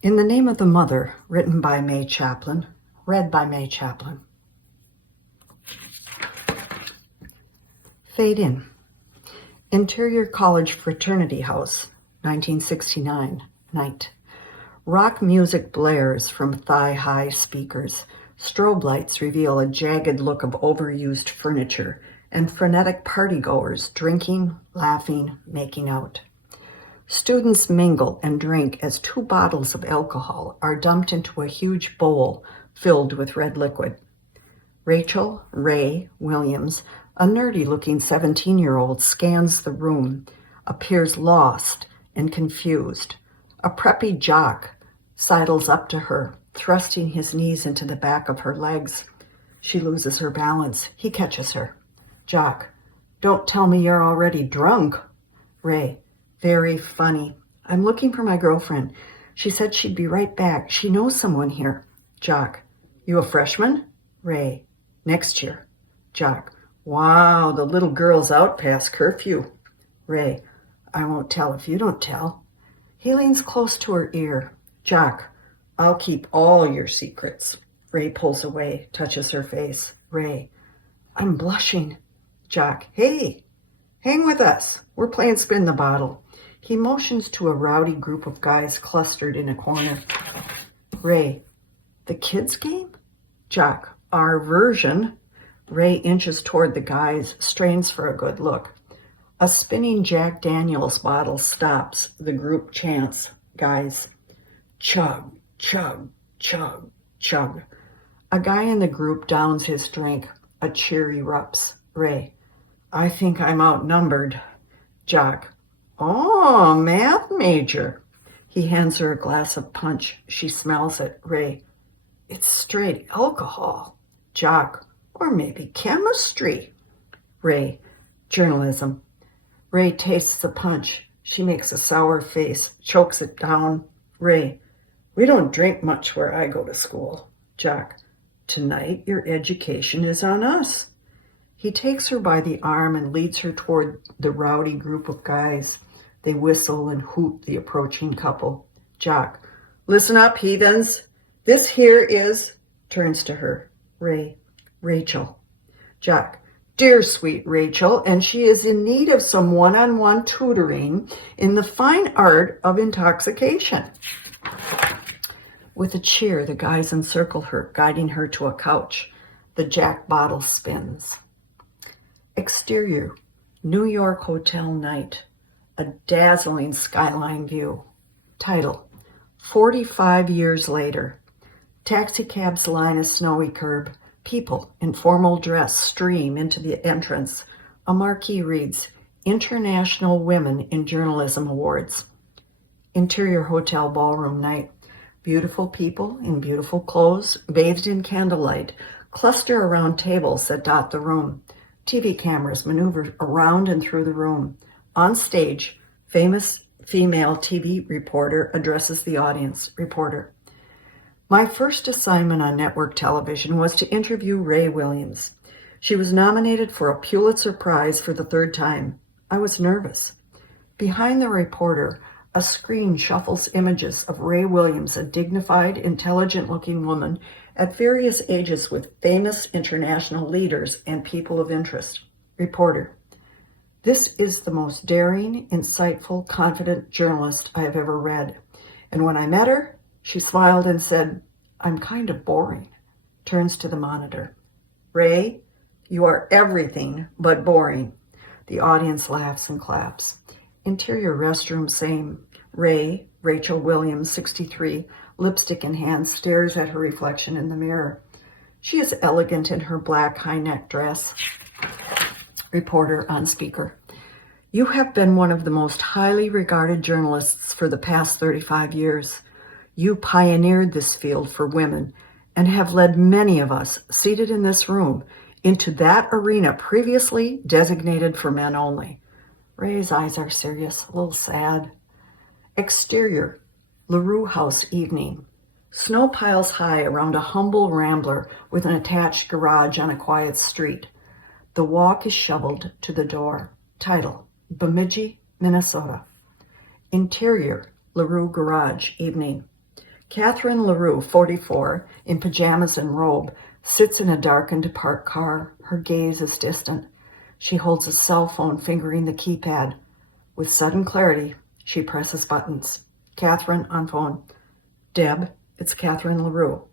In the Name of the Mother, written by May Chaplin, read by May Chaplin. Fade in. Interior College Fraternity House, 1969, night. Rock music blares from thigh-high speakers. Strobe lights reveal a jagged look of overused furniture and frenetic partygoers drinking, laughing, making out. Students mingle and drink as 2 bottles of alcohol are dumped into a huge bowl filled with red liquid. Rachel Ray Williams, a nerdy-looking 17-year-old, scans the room, appears lost and confused. A preppy jock sidles up to her, thrusting his knees into the back of her legs. She loses her balance. He catches her. Jock, don't tell me you're already drunk. Ray, very funny. I'm looking for my girlfriend. She said she'd be right back. She knows someone here. Jock, you a freshman? Ray, next year. Jock, wow, the little girl's out past curfew. Ray, I won't tell if you don't tell. He leans close to her ear. Jock, I'll keep all your secrets. Ray pulls away, touches her face. Ray, I'm blushing. Jock, hey, hang with us. We're playing spin the bottle. He motions to a rowdy group of guys clustered in a corner. Ray, the kids' game? Jock, our version. Ray inches toward the guys, strains for a good look. A spinning Jack Daniels bottle stops. The group chants. Guys, chug, chug, chug, chug. A guy in the group downs his drink. A cheer erupts. Ray, I think I'm outnumbered. Jock, oh, math major. He hands her a glass of punch. She smells it. Ray, it's straight alcohol. Jock, or maybe chemistry. Ray, journalism. Ray tastes the punch. She makes a sour face, chokes it down. Ray, we don't drink much where I go to school. Jock, tonight your education is on us. He takes her by the arm and leads her toward the rowdy group of guys. They whistle and hoot the approaching couple. Jock, listen up, heathens. This here is, turns to her, Ray, Rachel. Jock, dear sweet Rachel, and she is in need of some one-on-one tutoring in the fine art of intoxication. With a cheer, the guys encircle her, guiding her to a couch. The Jack bottle spins. Exterior, New York hotel night. A dazzling skyline view. Title, 45 years later. Taxicabs line a snowy curb. People in formal dress stream into the entrance. A marquee reads, International Women in Journalism Awards. Interior hotel ballroom night. Beautiful people in beautiful clothes, bathed in candlelight, cluster around tables that dot the room. TV cameras maneuver around and through the room. On stage, famous female TV reporter addresses the audience. Reporter, my first assignment on network television was to interview Ray Williams. She was nominated for a Pulitzer Prize for the 3rd time. I was nervous. Behind the reporter, a screen shuffles images of Ray Williams, a dignified, intelligent-looking woman at various ages with famous international leaders and people of interest. Reporter, this is the most daring, insightful, confident journalist I have ever read. And when I met her, she smiled and said, I'm kind of boring. Turns to the monitor. Ray, you are everything but boring. The audience laughs and claps. Interior restroom, same. Ray, Rachel Williams, 63, lipstick in hand, stares at her reflection in the mirror. She is elegant in her black high-neck dress. Reporter on speaker. You have been one of the most highly regarded journalists for the past 35 years. You pioneered this field for women and have led many of us seated in this room into that arena previously designated for men only. Ray's eyes are serious, a little sad. Exterior, LaRue House evening. Snow piles high around a humble rambler with an attached garage on a quiet street. The walk is shoveled to the door. Title, Bemidji, Minnesota. Interior, LaRue Garage evening. Catherine LaRue, 44, in pajamas and robe, sits in a darkened parked car. Her gaze is distant. She holds a cell phone, fingering the keypad. With sudden clarity, she presses buttons. Catherine on phone. Deb, it's Catherine LaRue.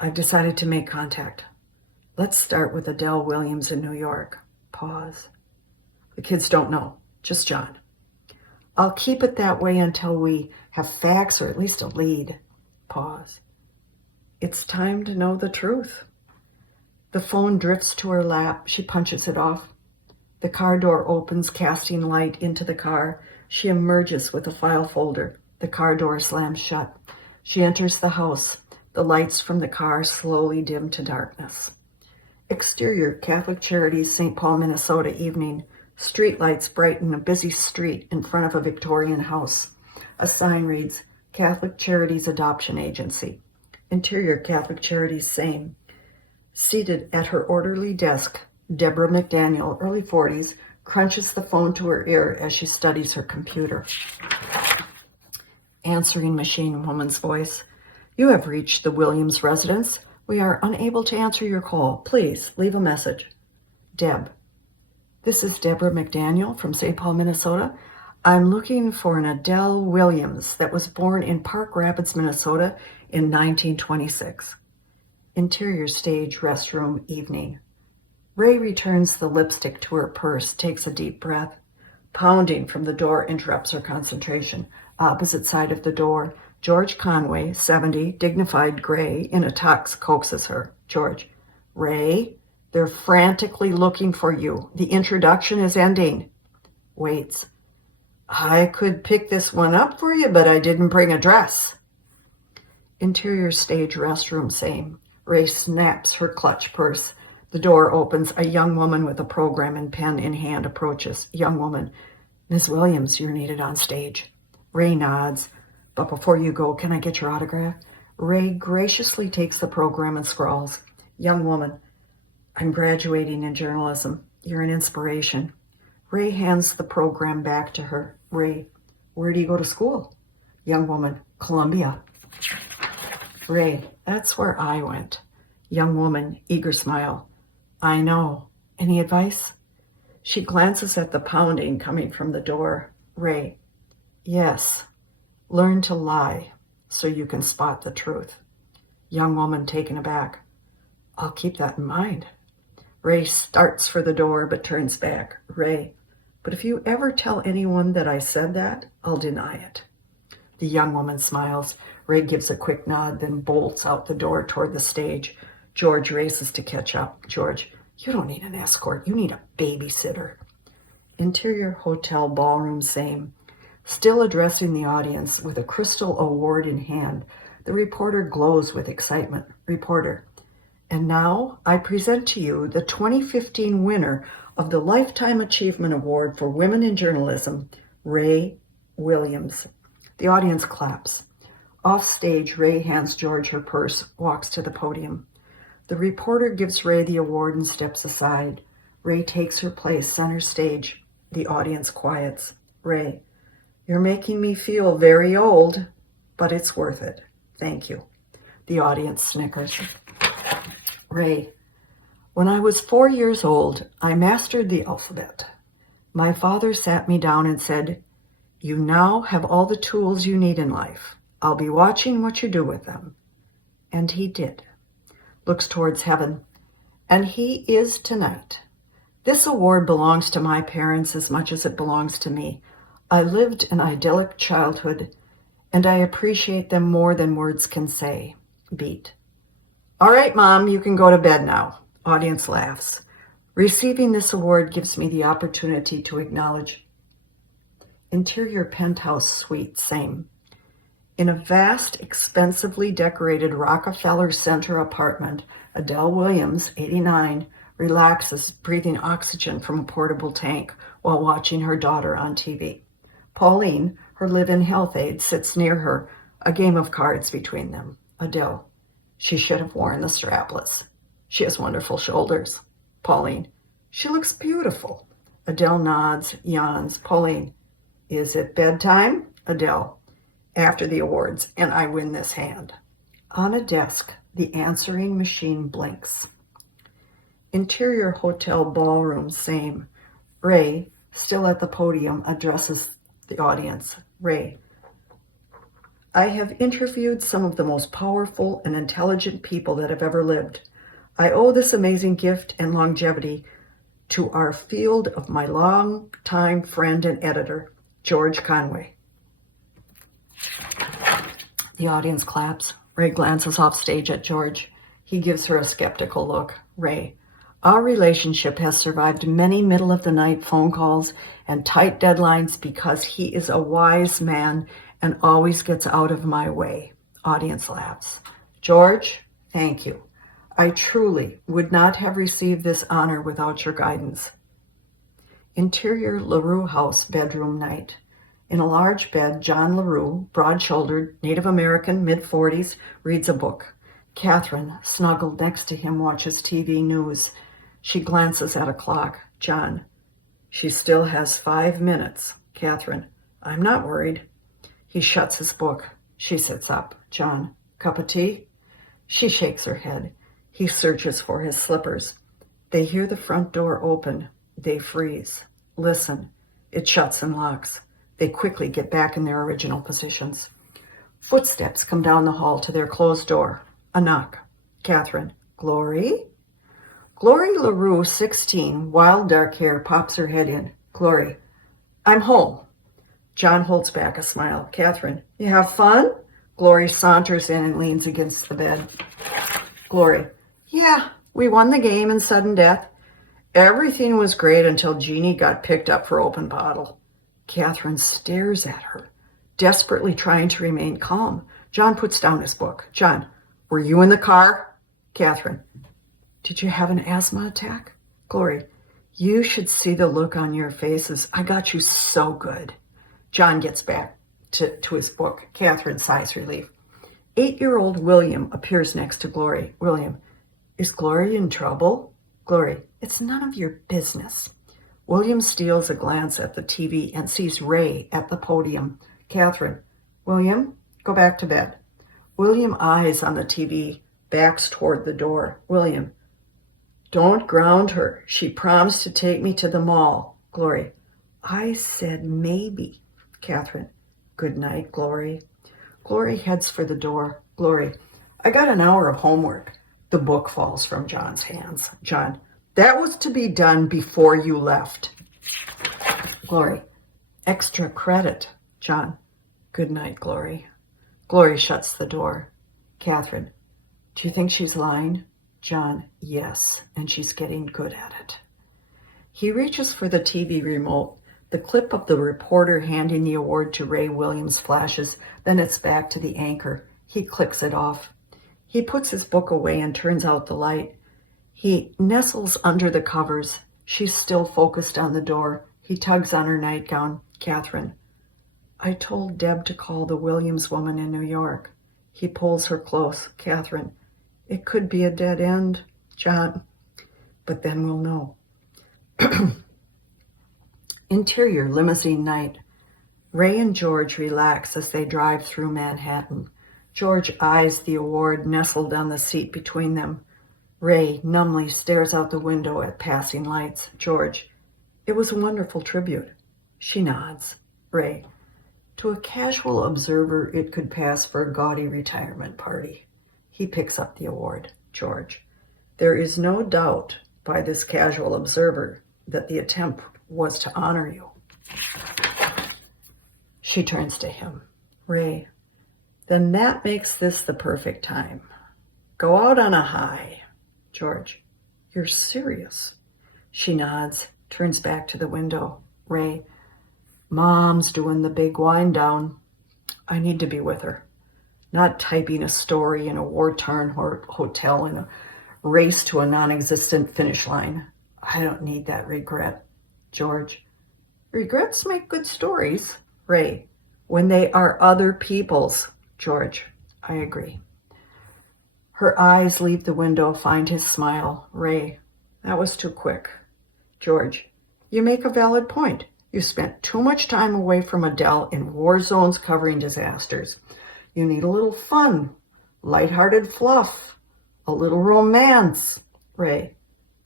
I've decided to make contact. Let's start with Adele Williams in New York. Pause. The kids don't know, just John. I'll keep it that way until we have facts or at least a lead. Pause. It's time to know the truth. The phone drifts to her lap. She punches it off. The car door opens, casting light into the car. She emerges with a file folder. The car door slams shut. She enters the house. The lights from the car slowly dim to darkness. Exterior, Catholic Charities, St. Paul, Minnesota evening. Street lights brighten a busy street in front of a Victorian house. A sign reads, Catholic Charities Adoption Agency. Interior, Catholic Charities, same. Seated at her orderly desk, Deborah McDaniel, early 40s, crunches the phone to her ear as she studies her computer. Answering machine, woman's voice. You have reached the Williams residence. We are unable to answer your call. Please leave a message. Deb. This is Deborah McDaniel from St. Paul, Minnesota. I'm looking for an Adele Williams that was born in Park Rapids, Minnesota in 1926. Interior stage, restroom, evening. Ray returns the lipstick to her purse, takes a deep breath. Pounding from the door interrupts her concentration. Opposite side of the door, George Conway, 70, dignified gray, in a tux, coaxes her. George. Ray, they're frantically looking for you. The introduction is ending. Waits. I could pick this one up for you, but I didn't bring a dress. Interior stage, restroom, same. Ray snaps her clutch purse. The door opens. A young woman with a program and pen in hand approaches. Young woman. Ms. Williams, you're needed on stage. Ray nods. But before you go, can I get your autograph? Ray graciously takes the program and scrawls. Young woman. I'm graduating in journalism. You're an inspiration. Ray hands the program back to her. Ray, where do you go to school? Young woman. Columbia. Ray, that's where I went. Young woman, eager smile. I know. Any advice? She glances at the pounding coming from the door. Ray, yes. Learn to lie so you can spot the truth. Young woman taken aback. I'll keep that in mind. Ray starts for the door but turns back. Ray, but if you ever tell anyone that I said that, I'll deny it. The young woman smiles. Ray gives a quick nod, then bolts out the door toward the stage. George races to catch up. George, you don't need an escort. You need a babysitter. Interior hotel ballroom, same. Still addressing the audience with a crystal award in hand, the reporter glows with excitement. Reporter, and now I present to you the 2015 winner of the Lifetime Achievement Award for Women in Journalism, Ray Williams. The audience claps. Off stage, Ray hands George her purse, walks to the podium. The reporter gives Ray the award and steps aside. Ray takes her place center stage. The audience quiets. Ray, you're making me feel very old, but it's worth it. Thank you. The audience snickers. Ray, when I was 4 years old, I mastered the alphabet. My father sat me down and said, you now have all the tools you need in life. I'll be watching what you do with them. And he did. Looks towards heaven. And he is tonight. This award belongs to my parents as much as it belongs to me. I lived an idyllic childhood, and I appreciate them more than words can say. Beat. All right, Mom, you can go to bed now. Audience laughs. Receiving this award gives me the opportunity to acknowledge. Interior penthouse suite, same. In a vast, expensively decorated Rockefeller Center apartment, Adele Williams, 89, relaxes, breathing oxygen from a portable tank while watching her daughter on TV. Pauline, her live-in health aide, sits near her, a game of cards between them. Adele, she should have worn the strapless. She has wonderful shoulders. Pauline, she looks beautiful. Adele nods, yawns. Pauline, is it bedtime? Adele, after the awards, and I win this hand. On a desk, the answering machine blinks. Interior hotel ballroom, same. Ray, still at the podium, addresses the audience. Ray, I have interviewed some of the most powerful and intelligent people that have ever lived. I owe this amazing gift and longevity to our field of my longtime friend and editor, George Conway. The audience claps. Ray glances off stage at George. He gives her a skeptical look. Ray, our relationship has survived many middle-of-the-night phone calls and tight deadlines because he is a wise man and always gets out of my way. Audience laughs. George, thank you. I truly would not have received this honor without your guidance. Interior LaRue house bedroom night. In a large bed, John LaRue, broad-shouldered, Native American, mid-40s, reads a book. Catherine, snuggled next to him, watches TV news. She glances at a clock. John, she still has 5 minutes. Catherine, I'm not worried. He shuts his book. She sits up. John, cup of tea? She shakes her head. He searches for his slippers. They hear the front door open. They freeze. Listen. It shuts and locks. They quickly get back in their original positions. Footsteps come down the hall to their closed door. A knock. Catherine. Glory? Glory LaRue, 16, wild dark hair, pops her head in. Glory. I'm home. John holds back a smile. Catherine. You have fun? Glory saunters in and leans against the bed. Glory. Yeah, we won the game in sudden death. Everything was great until Jeannie got picked up for open bottle. Catherine stares at her, desperately trying to remain calm. John puts down his book. John, were you in the car? Catherine, did you have an asthma attack? Glory, you should see the look on your faces. I got you so good. John gets back to his book. Catherine sighs relief. 8-year-old William appears next to Glory. William, is Glory in trouble? Glory, it's none of your business. William steals a glance at the TV and sees Ray at the podium. Catherine, William, go back to bed. William eyes on the TV, backs toward the door. William, don't ground her. She promised to take me to the mall. Glory, I said maybe. Catherine, good night, Glory. Glory heads for the door. Glory, I got an hour of homework. The book falls from John's hands. John, that was to be done before you left. Glory, extra credit. John, good night, Glory. Glory shuts the door. Catherine, do you think she's lying? John, yes, and she's getting good at it. He reaches for the TV remote. The clip of the reporter handing the award to Ray Williams flashes, then it's back to the anchor. He clicks it off. He puts his book away and turns out the light. He nestles under the covers. She's still focused on the door. He tugs on her nightgown. Catherine, I told Deb to call the Williams woman in New York. He pulls her close. Catherine, it could be a dead end, John, but then we'll know. Interior limousine night. Ray and George relax as they drive through Manhattan. George eyes the award nestled on the seat between them. Ray numbly stares out the window at passing lights. George, it was a wonderful tribute. She nods. Ray, to a casual observer, it could pass for a gaudy retirement party. He picks up the award. George, there is no doubt by this casual observer that the attempt was to honor you. She turns to him. Ray, then that makes this the perfect time. Go out on a high. George, you're serious? She nods, turns back to the window. Ray, Mom's doing the big wind down. I need to be with her. Not typing a story in a war-torn hotel in a race to a non-existent finish line. I don't need that regret. George, regrets make good stories. Ray, when they are other people's. George, I agree. Her eyes leave the window, find his smile. Ray, that was too quick. George, you make a valid point. You spent too much time away from Adele in war zones covering disasters. You need a little fun, lighthearted fluff, a little romance. Ray,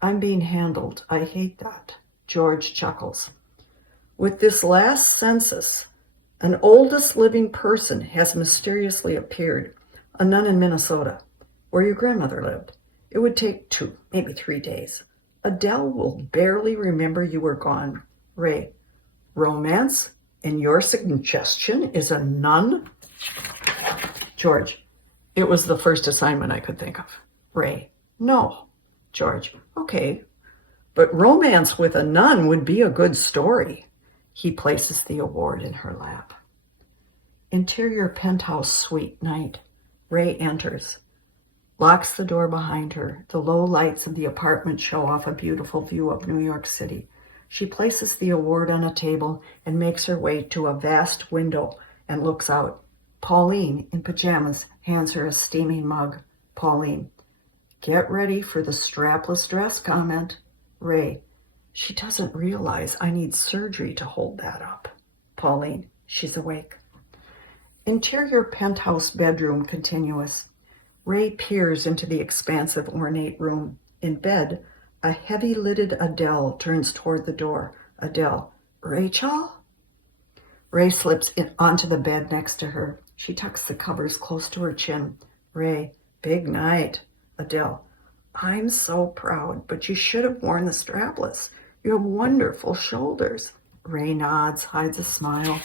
I'm being handled. I hate that. George chuckles. With this last census, an oldest living person has mysteriously appeared, a nun in Minnesota, where your grandmother lived. It would take 2, maybe 3 days. Adele will barely remember you were gone. Ray, romance? And your suggestion is a nun? George, it was the first assignment I could think of. Ray, no. George, okay, but romance with a nun would be a good story. He places the award in her lap. Interior penthouse suite night. Ray enters, locks the door behind her. The low lights of the apartment show off a beautiful view of New York City. She places the award on a table and makes her way to a vast window and looks out. Pauline, in pajamas, hands her a steaming mug. Pauline, get ready for the strapless dress comment. Ray, she doesn't realize I need surgery to hold that up. Pauline, she's awake. Interior penthouse bedroom continuous. Ray peers into the expansive, ornate room. In bed, a heavy-lidded Adele turns toward the door. Adele, Rachel? Ray slips onto the bed next to her. She tucks the covers close to her chin. Ray, big night. Adele, I'm so proud, but you should have worn the strapless. You have wonderful shoulders. Ray nods, hides a smile.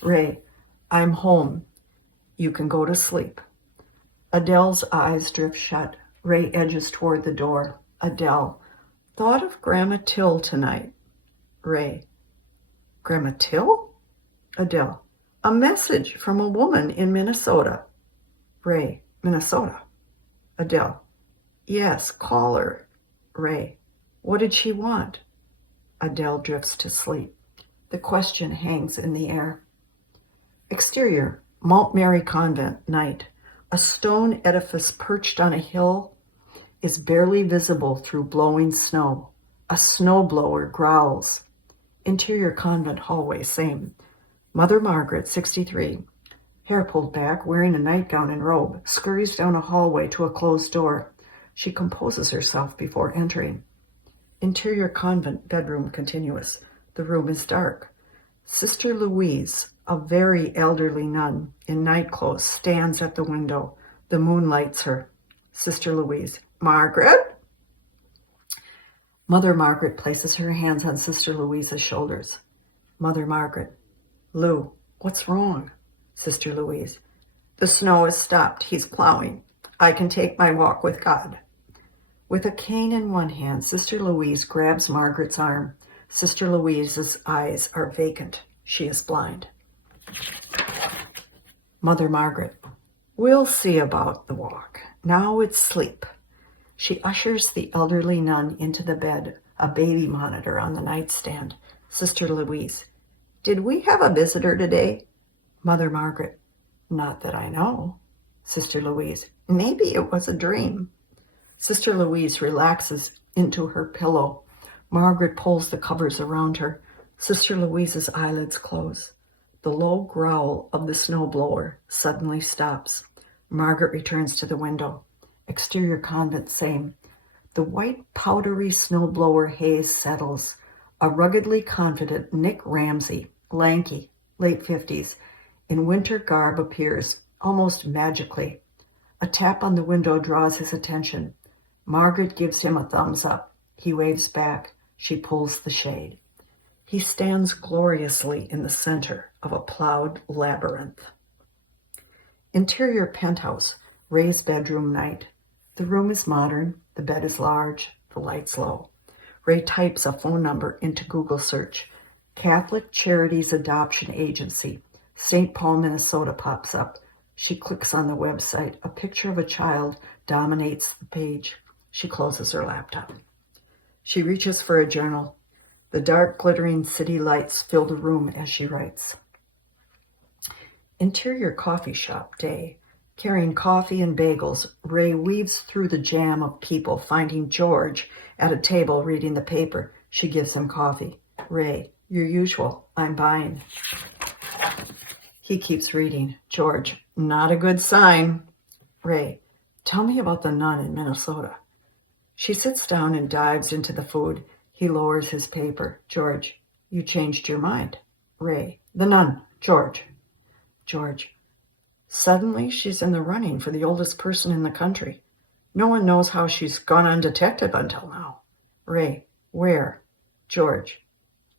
Ray, I'm home. You can go to sleep. Adele's eyes drift shut. Ray edges toward the door. Adele, thought of Grandma Till tonight. Ray, Grandma Till? Adele, a message from a woman in Minnesota. Ray, Minnesota. Adele, yes, call her. Ray, what did she want? Adele drifts to sleep. The question hangs in the air. Exterior, Mount Mary Convent, night. A stone edifice perched on a hill is barely visible through blowing snow. A snowblower growls. Interior convent hallway, same. Mother Margaret, 63, hair pulled back, wearing a nightgown and robe, scurries down a hallway to a closed door. She composes herself before entering. Interior convent bedroom continuous. The room is dark. Sister Louise, a very elderly nun in nightclothes, stands at the window. The moon lights her. Sister Louise, Margaret? Mother Margaret places her hands on Sister Louise's shoulders. Mother Margaret, Lou, what's wrong? Sister Louise, the snow has stopped. He's plowing. I can take my walk with God. With a cane in one hand, Sister Louise grabs Margaret's arm. Sister Louise's eyes are vacant. She is blind. Mother Margaret, we'll see about the walk. Now it's sleep. She ushers the elderly nun into the bed, a baby monitor on the nightstand. Sister Louise, did we have a visitor today? Mother Margaret, not that I know. Sister Louise, maybe it was a dream. Sister Louise relaxes into her pillow. Margaret pulls the covers around her. Sister Louise's eyelids close. The low growl of the snowblower suddenly stops. Margaret returns to the window. Exterior convent, same. The white, powdery snowblower haze settles. A ruggedly confident Nick Ramsey, lanky, late 50s, in winter garb appears, almost magically. A tap on the window draws his attention. Margaret gives him a thumbs up. He waves back. She pulls the shade. He stands gloriously in the center of a plowed labyrinth. Interior penthouse, Ray's bedroom night. The room is modern. The bed is large. The lights low. Ray types a phone number into Google search. Catholic Charities Adoption Agency. St. Paul, Minnesota pops up. She clicks on the website. A picture of a child dominates the page. She closes her laptop. She reaches for a journal. The dark, glittering city lights fill the room as she writes. Interior coffee shop day. Carrying coffee and bagels, Ray weaves through the jam of people, finding George at a table reading the paper. She gives him coffee. Ray, Your usual. I'm buying. He keeps reading. George, not a good sign. Ray, tell me about the nun in Minnesota. She sits down and dives into the food. He lowers his paper. George, you changed your mind. Ray, the nun. George. George, suddenly she's in the running for the oldest person in the country. No one knows how she's gone undetected until now. Ray, where? George,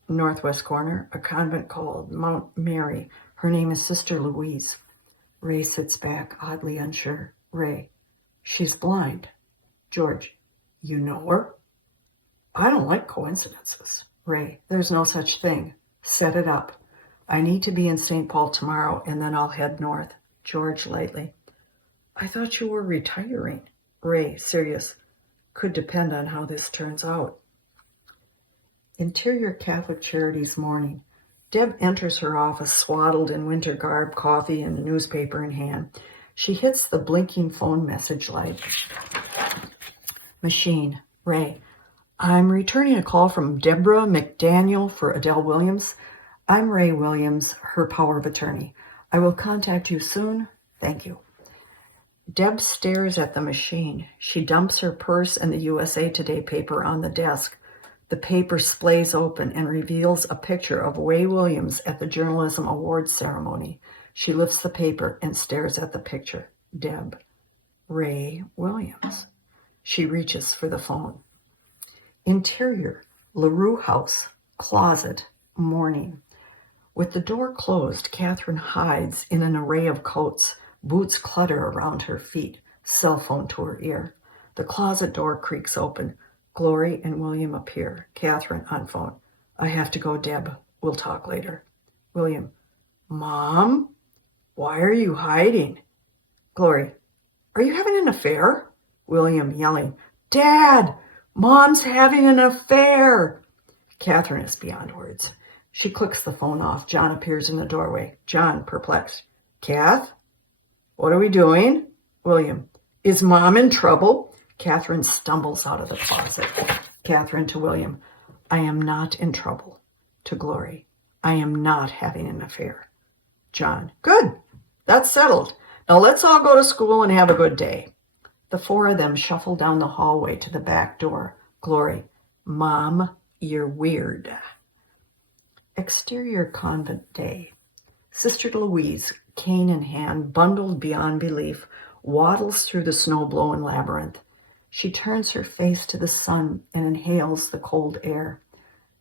northwest corner, a convent called Mount Mary. Her name is Sister Louise. Ray sits back, oddly unsure. Ray, she's blind. George, you know her? I don't like coincidences. Ray, there's no such thing. Set it up. I need to be in St. Paul tomorrow, and then I'll head north. George, lightly. I thought you were retiring. Ray, serious. Could depend on how this turns out. Interior Catholic Charities morning. Deb enters her office swaddled in winter garb, coffee and a newspaper in hand. She hits the blinking phone message light. Machine. Ray, I'm returning a call from Deborah McDaniel for Adele Williams. I'm Ray Williams, her power of attorney. I will contact you soon. Thank you. Deb stares at the machine. She dumps her purse and the USA Today paper on the desk. The paper splays open and reveals a picture of Ray Williams at the Journalism Awards ceremony. She lifts the paper and stares at the picture. Deb. Ray Williams. She reaches for the phone. Interior, LaRue House, closet, morning. With the door closed, Catherine hides in an array of coats, boots clutter around her feet, cell phone to her ear. The closet door creaks open. Glory and William appear. Catherine on phone. I have to go, Deb. We'll talk later. William. Mom? Why are you hiding? Glory. Are you having an affair? William yelling. Dad! Mom's having an affair! Catherine is beyond words. She clicks the phone off. John appears in the doorway. John, perplexed. Kath? What are we doing? William. Is Mom in trouble? Catherine stumbles out of the closet. Catherine to William. I am not in trouble. To Glory. I am not having an affair. John. Good. That's settled. Now let's all go to school and have a good day. The four of them shuffle down the hallway to the back door. Glory. Mom, you're weird. Exterior convent day. Sister Louise, cane in hand, bundled beyond belief, waddles through the snow-blown labyrinth. She turns her face to the sun and inhales the cold air.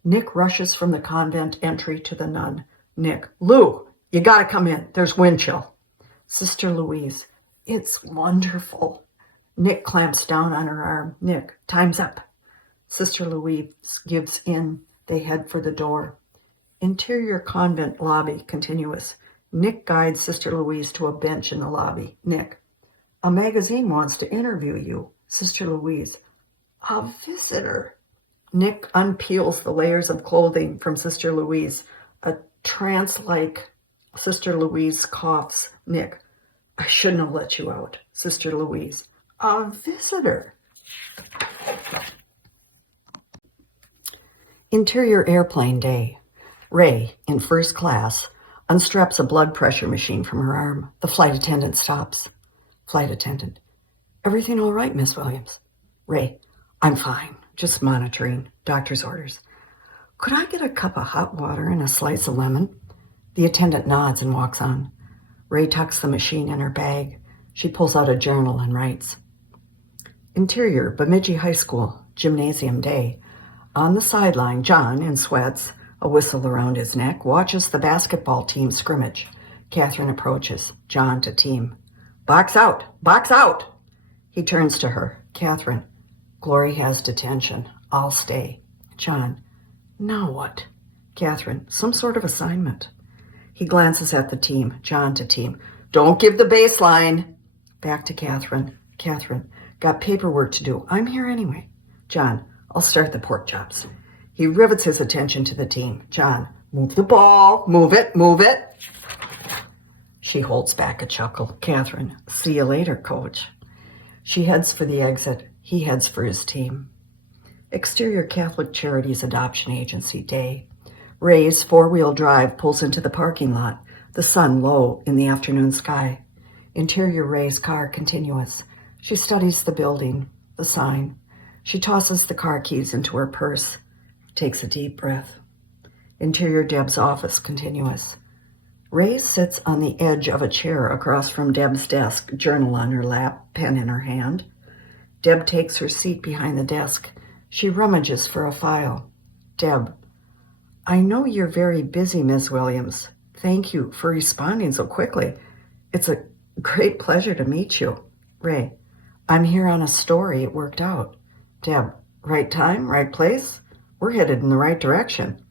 Nick rushes from the convent entry to the nun. Nick, Lou, you gotta come in. There's wind chill. Sister Louise, it's wonderful. Nick clamps down on her arm. Nick, time's up. Sister Louise gives in. They head for the door. Interior convent lobby, continuous. Nick guides Sister Louise to a bench in the lobby. Nick, a magazine wants to interview you. Sister Louise, a visitor. Nick unpeels the layers of clothing from Sister Louise. A trance-like Sister Louise coughs. Nick, I shouldn't have let you out. Sister Louise, a visitor. Interior airplane day. Ray, in first class, unstraps a blood pressure machine from her arm. The flight attendant stops. Flight attendant. Everything all right, Miss Williams? Ray, I'm fine. Just monitoring. Doctor's orders. Could I get a cup of hot water and a slice of lemon? The attendant nods and walks on. Ray tucks the machine in her bag. She pulls out a journal and writes. Interior, Bemidji High School, gymnasium day. On the sideline, John, in sweats, a whistle around his neck, watches the basketball team scrimmage. Catherine approaches. John to team. Box out! Box out! He turns to her. Catherine. Glory has detention. I'll stay. John. Now what? Catherine. Some sort of assignment. He glances at the team. John to team. Don't give the baseline. Back to Catherine. Catherine. Got paperwork to do. I'm here anyway. John. I'll start the pork chops. He rivets his attention to the team. John. Move the ball. Move it. Move it. She holds back a chuckle. Catherine. See you later, coach. She heads for the exit. He heads for his team. Exterior Catholic Charities Adoption Agency day. Ray's four-wheel drive pulls into the parking lot, the sun low in the afternoon sky. Interior Ray's car continuous. She studies the building, the sign. She tosses the car keys into her purse, takes a deep breath. Interior Deb's office continuous. Ray sits on the edge of a chair across from Deb's desk, journal on her lap, pen in her hand. Deb takes her seat behind the desk. She rummages for a file. Deb: I know you're very busy, Ms. Williams. Thank you for responding so quickly. It's a great pleasure to meet you. Ray: I'm here on a story it worked out. Deb: Right time, right place? We're headed in the right direction.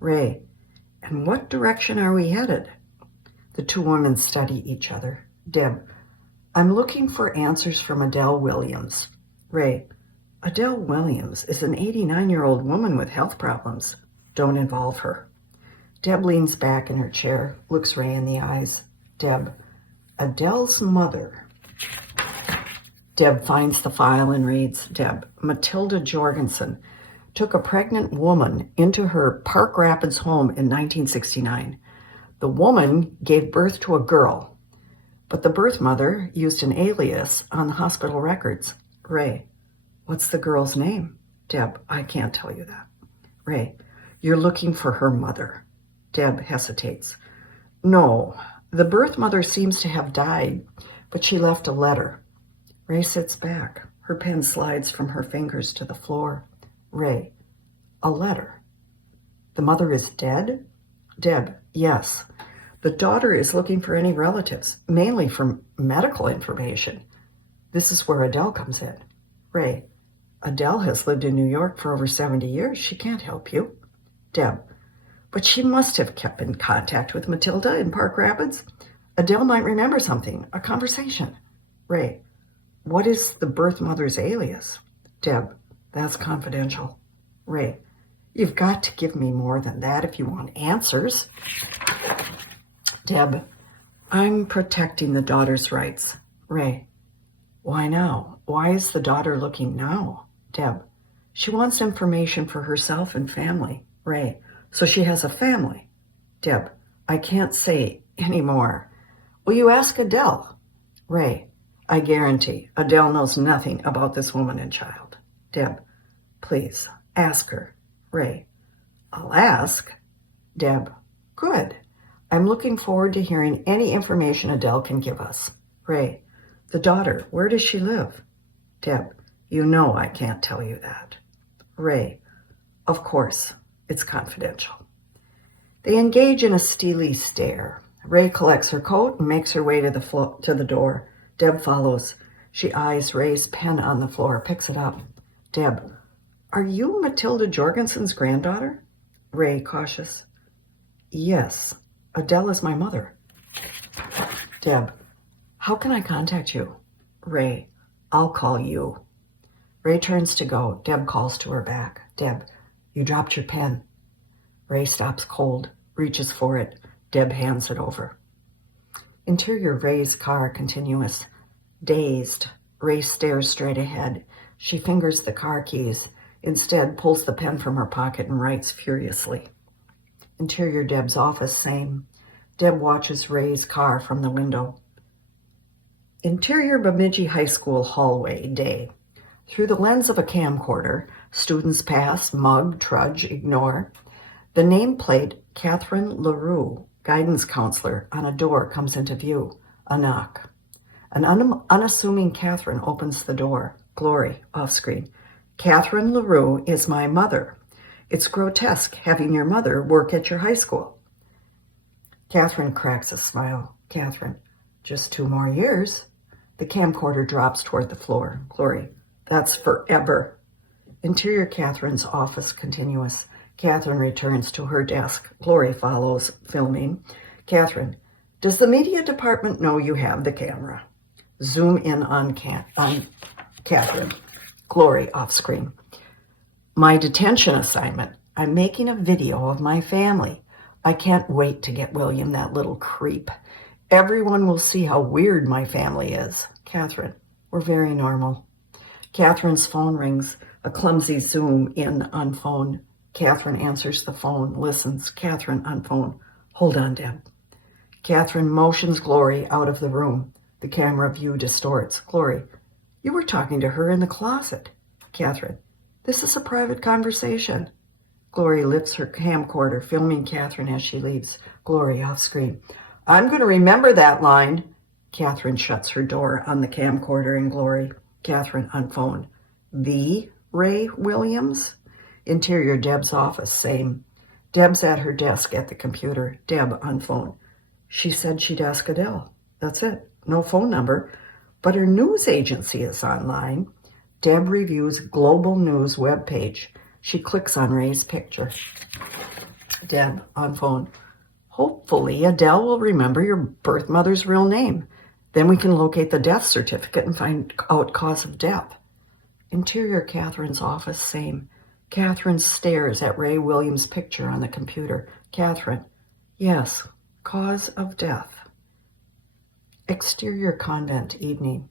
Ray: And what direction are we headed? The two women study each other. Deb: I'm looking for answers from Adele Williams. Ray: Adele Williams is an 89-year-old woman with health problems. Don't involve her. Deb leans back in her chair, looks Ray in the eyes. Deb: Adele's mother. Deb finds the file and reads. Deb: Matilda Jorgensen took a pregnant woman into her Park Rapids home in 1969. The woman gave birth to a girl, but the birth mother used an alias on the hospital records. Ray: What's the girl's name? Deb: I can't tell you that. Ray: You're looking for her mother. Deb hesitates. No, the birth mother seems to have died, but she left a letter. Ray sits back. Her pen slides from her fingers to the floor. Ray: A letter. The mother is dead? Deb: Yes. The daughter is looking for any relatives, mainly for medical information. This is where Adele comes in. Ray: Adele has lived in New York for over 70 years. She can't help you. Deb: But she must have kept in contact with Matilda in Park Rapids. Adele might remember something, a conversation. Ray: What is the birth mother's alias? Deb: That's confidential. Ray: You've got to give me more than that if you want answers. Deb: I'm protecting the daughter's rights. Ray: Why now? Why is the daughter looking now? Deb: She wants information for herself and family. Ray: So she has a family. Deb: I can't say any more. Will you ask Adele? Ray: I guarantee Adele knows nothing about this woman and child. Deb: Please, ask her. Ray: I'll ask. Deb: Good. I'm looking forward to hearing any information Adele can give us. Ray: The daughter, where does she live? Deb: You know I can't tell you that. Ray: Of course, it's confidential. They engage in a steely stare. Ray collects her coat and makes her way to the door. Deb follows. She eyes Ray's pen on the floor, picks it up. Deb: Are you Matilda Jorgensen's granddaughter? Ray, cautious: Yes, Adele is my mother. Deb: How can I contact you? Ray: I'll call you. Ray turns to go. Deb calls to her back. Deb: You dropped your pen. Ray stops cold, reaches for it. Deb hands it over. Interior Ray's car continuous. Dazed, Ray stares straight ahead. She fingers the car keys, instead pulls the pen from her pocket and writes furiously. Interior Deb's office, same. Deb watches Ray's car from the window. Interior Bemidji High School hallway, day. Through the lens of a camcorder, students pass, mug, trudge, ignore. The nameplate, Catherine LaRue, guidance counselor, on a door comes into view. A knock. An unassuming Catherine opens the door. Glory, off screen. Catherine LaRue is my mother. It's grotesque having your mother work at your high school. Catherine cracks a smile. Catherine: Just 2 more years. The camcorder drops toward the floor. Glory: That's forever. Interior Catherine's office continuous. Catherine returns to her desk. Glory follows, filming. Catherine: Does the media department know you have the camera? Zoom in on Catherine. Glory, off screen. My detention assignment. I'm making a video of my family. I can't wait to get William, that little creep. Everyone will see how weird my family is. Catherine: We're very normal. Catherine's phone rings. A clumsy zoom in on phone. Catherine answers the phone, listens. Catherine on phone. Hold on, Deb. Catherine motions Glory out of the room. The camera view distorts. Glory, you were talking to her in the closet. Catherine, this is a private conversation. Glory lifts her camcorder, filming Catherine as she leaves. Glory off screen. I'm going to remember that line. Catherine shuts her door on the camcorder and Glory. Catherine on phone. The Ray Williams? Interior Deb's office, same. Deb's at her desk at the computer. Deb on phone. She said she'd ask Adele. That's it. No phone number. But her news agency is online. Deb reviews Global News webpage. She clicks on Ray's picture. Deb on phone. Hopefully Adele will remember your birth mother's real name. Then we can locate the death certificate and find out cause of death. Interior Catherine's office, same. Catherine stares at Ray Williams' picture on the computer. Catherine, yes, cause of death. Exterior convent, evening.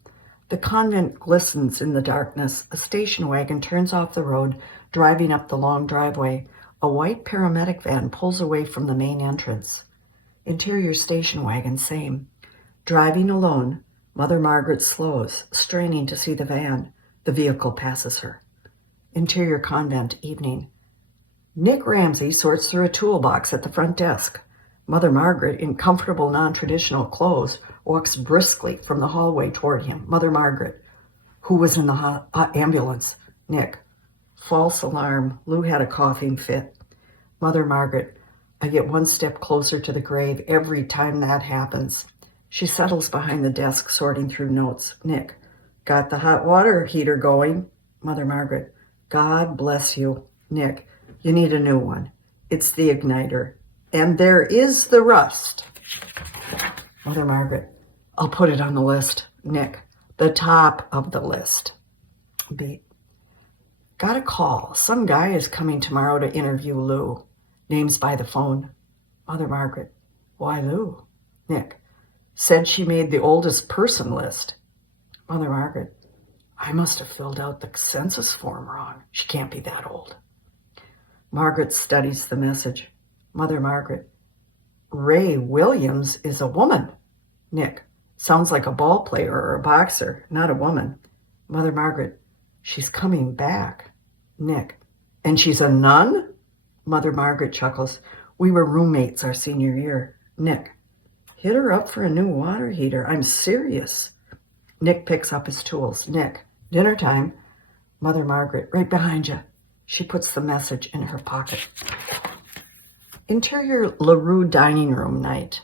The convent glistens in the darkness. A station wagon turns off the road, driving up the long driveway. A white paramedic van pulls away from the main entrance. Interior station wagon, same. Driving alone, Mother Margaret slows, straining to see the van. The vehicle passes her. Interior convent, evening. Nick Ramsey sorts through a toolbox at the front desk. Mother Margaret, in comfortable, non-traditional clothes, walks briskly from the hallway toward him. Mother Margaret, who was in the ambulance? Nick, false alarm. Lou had a coughing fit. Mother Margaret, I get one step closer to the grave every time that happens. She settles behind the desk, sorting through notes. Nick, got the hot water heater going? Mother Margaret, God bless you. Nick, you need a new one. It's the igniter. And there is the rust. Mother Margaret, I'll put it on the list. Nick, the top of the list. B. Got a call. Some guy is coming tomorrow to interview Lou. Name's by the phone. Mother Margaret, why Lou? Nick, said she made the oldest person list. Mother Margaret, I must have filled out the census form wrong. She can't be that old. Margaret studies the message. Mother Margaret, Ray Williams is a woman. Nick, sounds like a ball player or a boxer, not a woman. Mother Margaret, she's coming back. Nick, and she's a nun? Mother Margaret chuckles. We were roommates our senior year. Nick, hit her up for a new water heater. I'm serious. Nick picks up his tools. Nick, dinner time. Mother Margaret, right behind you. She puts the message in her pocket. Interior LaRue dining room night.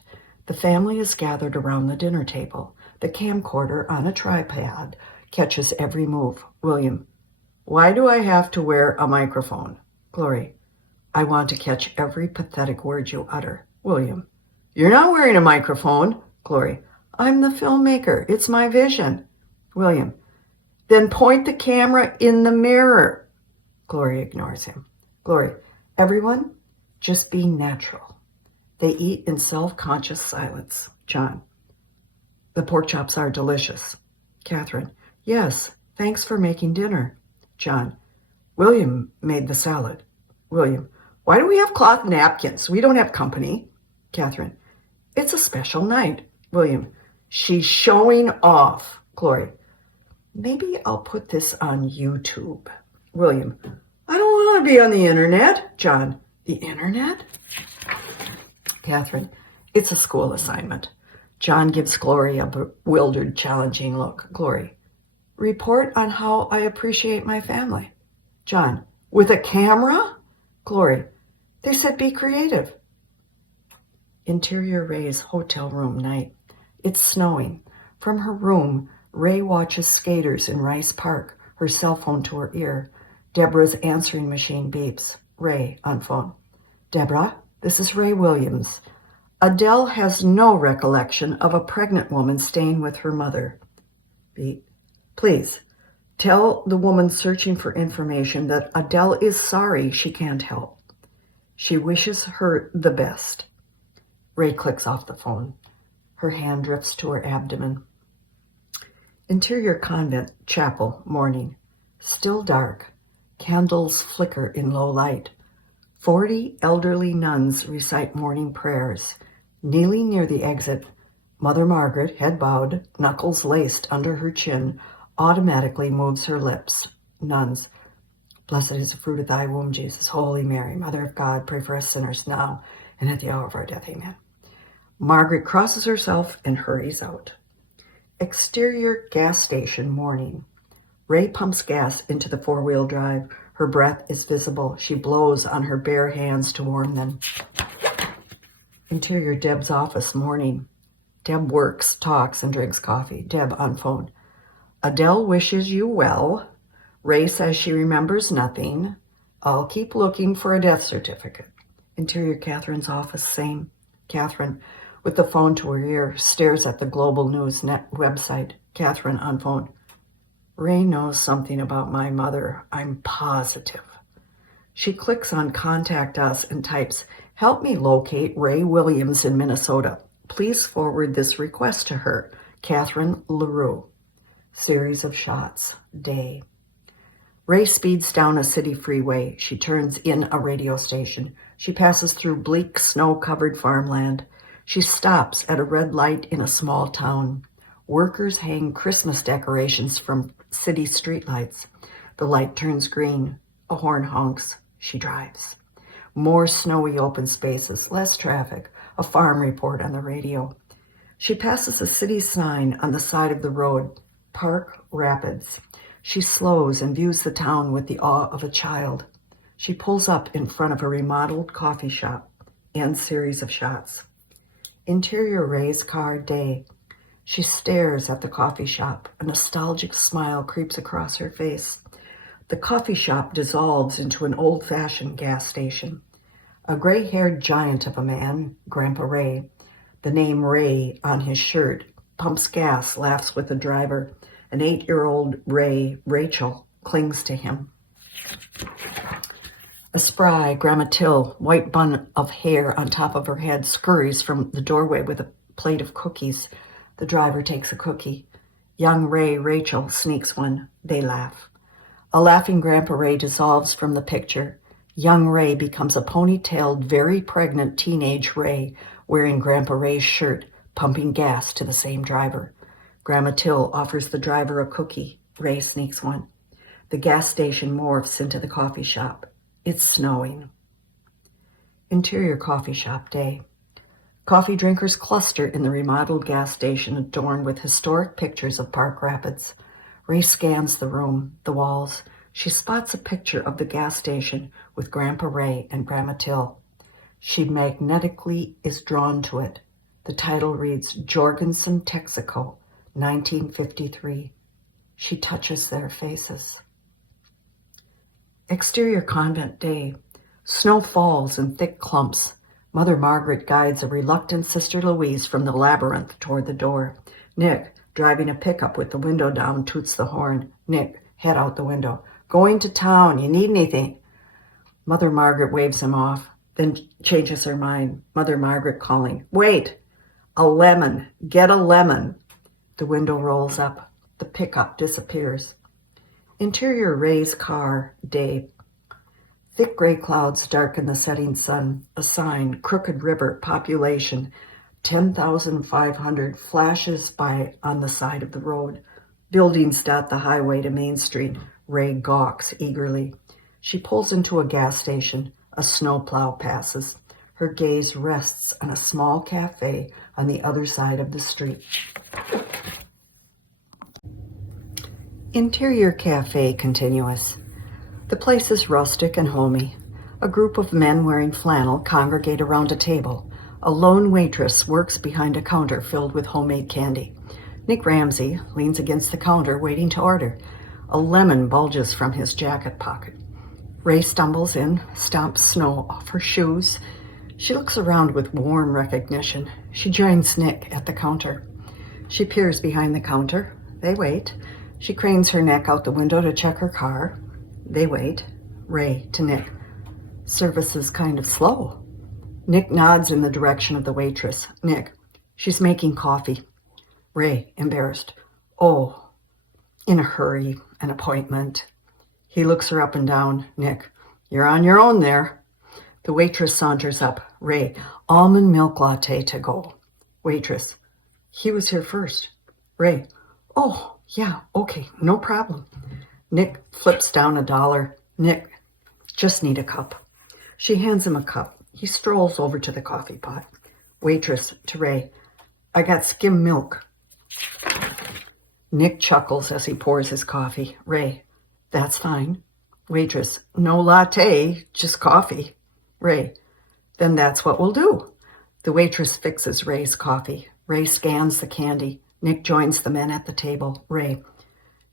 The family is gathered around the dinner table. The camcorder on a tripod catches every move. William, why do I have to wear a microphone? Glory, I want to catch every pathetic word you utter. William, you're not wearing a microphone. Glory, I'm the filmmaker. It's my vision. William, then point the camera in the mirror. Glory ignores him. Glory, everyone, just be natural. They eat in self-conscious silence. John, the pork chops are delicious. Catherine, yes, thanks for making dinner. John, William made the salad. William, why do we have cloth napkins? We don't have company. Catherine, it's a special night. William, she's showing off. Glory, maybe I'll put this on YouTube. William, I don't want to be on the internet. John, the internet? Catherine, it's a school assignment. John gives Glory a bewildered, challenging look. Glory, report on how I appreciate my family. John, with a camera? Glory, they said be creative. Interior Ray's hotel room night. It's snowing. From her room, Ray watches skaters in Rice Park, her cell phone to her ear. Deborah's answering machine beeps. Ray on phone. Deborah, this is Ray Williams. Adele has no recollection of a pregnant woman staying with her mother. Beep. Please, tell the woman searching for information that Adele is sorry she can't help. She wishes her the best. Ray clicks off the phone. Her hand drifts to her abdomen. Interior convent, chapel, morning. Still dark. Candles flicker in low light. 40 elderly nuns recite morning prayers. Kneeling near the exit, Mother Margaret, head bowed, knuckles laced under her chin, automatically moves her lips. Nuns. Blessed is the fruit of thy womb, Jesus. Holy Mary, Mother of God, pray for us sinners now and at the hour of our death. Amen. Margaret crosses herself and hurries out. Exterior gas station morning. Ray pumps gas into the four-wheel drive. Her breath is visible. She blows on her bare hands to warm them. Interior Deb's office morning. Deb works, talks, and drinks coffee. Deb on phone. Adele wishes you well. Ray says she remembers nothing. I'll keep looking for a death certificate. Interior Catherine's office, same. Catherine, with the phone to her ear, stares at the Global News Net website. Catherine on phone. Ray knows something about my mother. I'm positive. She clicks on Contact Us and types, help me locate Ray Williams in Minnesota. Please forward this request to her. Catherine LaRue. Series of shots. Day. Ray speeds down a city freeway. She turns in a radio station. She passes through bleak, snow-covered farmland. She stops at a red light in a small town. Workers hang Christmas decorations from city streetlights. The light turns green. A horn honks. She drives. More snowy open spaces, less traffic. A farm report on the radio. She passes a city sign on the side of the road. Park Rapids. She slows and views the town with the awe of a child. She pulls up in front of a remodeled coffee shop. End series of shots. Interior Ray's car. Day. She stares at the coffee shop. A nostalgic smile creeps across her face. The coffee shop dissolves into an old-fashioned gas station. A gray-haired giant of a man, Grandpa Ray, the name Ray on his shirt, pumps gas, laughs with the driver. An 8-year-old Rachel, clings to him. A spry Grandma Till, white bun of hair on top of her head, scurries from the doorway with a plate of cookies. The driver takes a cookie. Young Rachel sneaks one. They laugh. A laughing Grandpa Ray dissolves from the picture. Young Ray becomes a ponytailed, very pregnant teenage Ray, wearing Grandpa Ray's shirt, pumping gas to the same driver. Grandma Till offers the driver a cookie. Ray sneaks one. The gas station morphs into the coffee shop. It's snowing. Interior coffee shop. Day. Coffee drinkers cluster in the remodeled gas station adorned with historic pictures of Park Rapids. Ray scans the room, the walls. She spots a picture of the gas station with Grandpa Ray and Grandma Till. She magnetically is drawn to it. The title reads Jorgensen, Texaco, 1953. She touches their faces. Exterior convent. Day. Snow falls in thick clumps. Mother Margaret guides a reluctant Sister Louise from the labyrinth toward the door. Nick, driving a pickup with the window down, toots the horn. Nick, head out the window. Going to town. You need anything? Mother Margaret waves him off, then changes her mind. Mother Margaret calling, wait, a lemon. Get a lemon. The window rolls up. The pickup disappears. Interior Ray's car. Day. Thick gray clouds darken the setting sun. A sign, Crooked River, population, 10,500, flashes by on the side of the road. Buildings dot the highway to Main Street. Ray gawks eagerly. She pulls into a gas station. A snowplow passes. Her gaze rests on a small cafe on the other side of the street. Interior cafe continuous. The place is rustic and homey. A group of men wearing flannel congregate around a table. A lone waitress works behind a counter filled with homemade candy. Nick Ramsey leans against the counter waiting to order. A lemon bulges from his jacket pocket. Ray stumbles in, stomps snow off her shoes. She looks around with warm recognition. She joins Nick at the counter. She peers behind the counter. They wait. She cranes her neck out the window to check her car. They wait. Ray to Nick. Service is kind of slow. Nick nods in the direction of the waitress. Nick, she's making coffee. Ray, embarrassed. Oh, in a hurry, an appointment. He looks her up and down. Nick, you're on your own there. The waitress saunters up. Ray, almond milk latte to go. Waitress, he was here first. Ray, oh, yeah, okay, no problem. Nick flips down $1. Nick, just need a cup. She hands him a cup. He strolls over to the coffee pot. Waitress to Ray, I got skim milk. Nick chuckles as he pours his coffee. Ray, that's fine. Waitress, no latte, just coffee. Ray, then that's what we'll do. The waitress fixes Ray's coffee. Ray scans the candy. Nick joins the men at the table. Ray,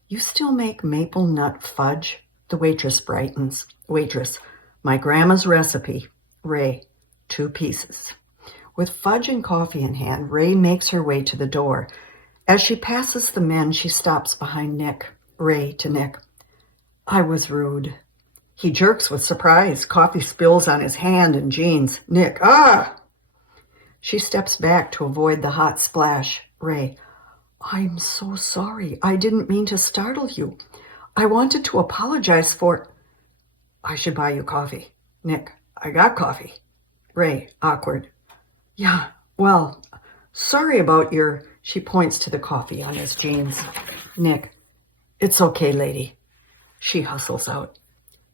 you still make maple nut fudge? The waitress brightens. Waitress, my grandma's recipe. Ray, 2 pieces. With fudge and coffee in hand, Ray makes her way to the door. As she passes the men, she stops behind Nick. Ray to Nick, I was rude. He jerks with surprise. Coffee spills on his hand and jeans. Nick, ah! She steps back to avoid the hot splash. Ray, I'm so sorry. I didn't mean to startle you. I wanted to apologize for... I should buy you coffee. Nick, I got coffee. Ray, awkward. Yeah, well, sorry about your... She points to the coffee on his jeans. Nick, it's okay, lady. She hustles out.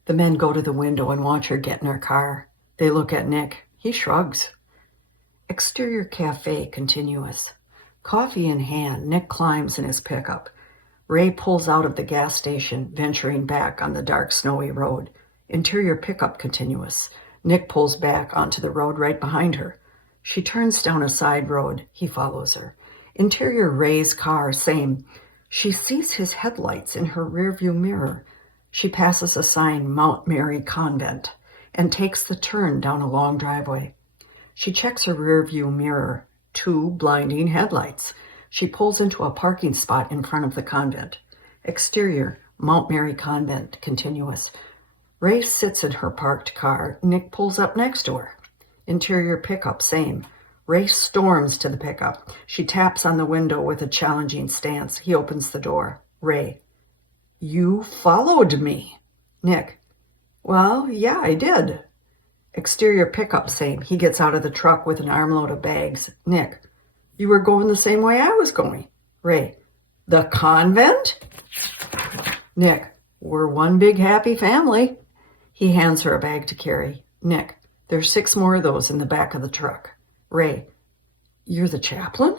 The men go to the window and watch her get in her car. They look at Nick. He shrugs. Exterior cafe continuous. Coffee in hand, Nick climbs in his pickup. Ray pulls out of the gas station, venturing back on the dark, snowy road. Interior pickup continuous. Nick pulls back onto the road right behind her. She turns down a side road. He follows her. Interior Ray's car, same. She sees his headlights in her rearview mirror. She passes a sign, Mount Mary Convent, and takes the turn down a long driveway. She checks her rearview mirror. 2 blinding headlights. She pulls into a parking spot in front of the convent. Exterior, Mount Mary Convent, continuous. Ray sits in her parked car. Nick pulls up next to her. Interior pickup, same. Ray storms to the pickup. She taps on the window with a challenging stance. He opens the door. Ray, you followed me. Nick, well, yeah, I did. Exterior pickup, same. He gets out of the truck with an armload of bags. Nick, you were going the same way I was going. Ray, the convent? Nick, we're one big happy family. He hands her a bag to carry. Nick, there's 6 more of those in the back of the truck. Ray, you're the Chaplin?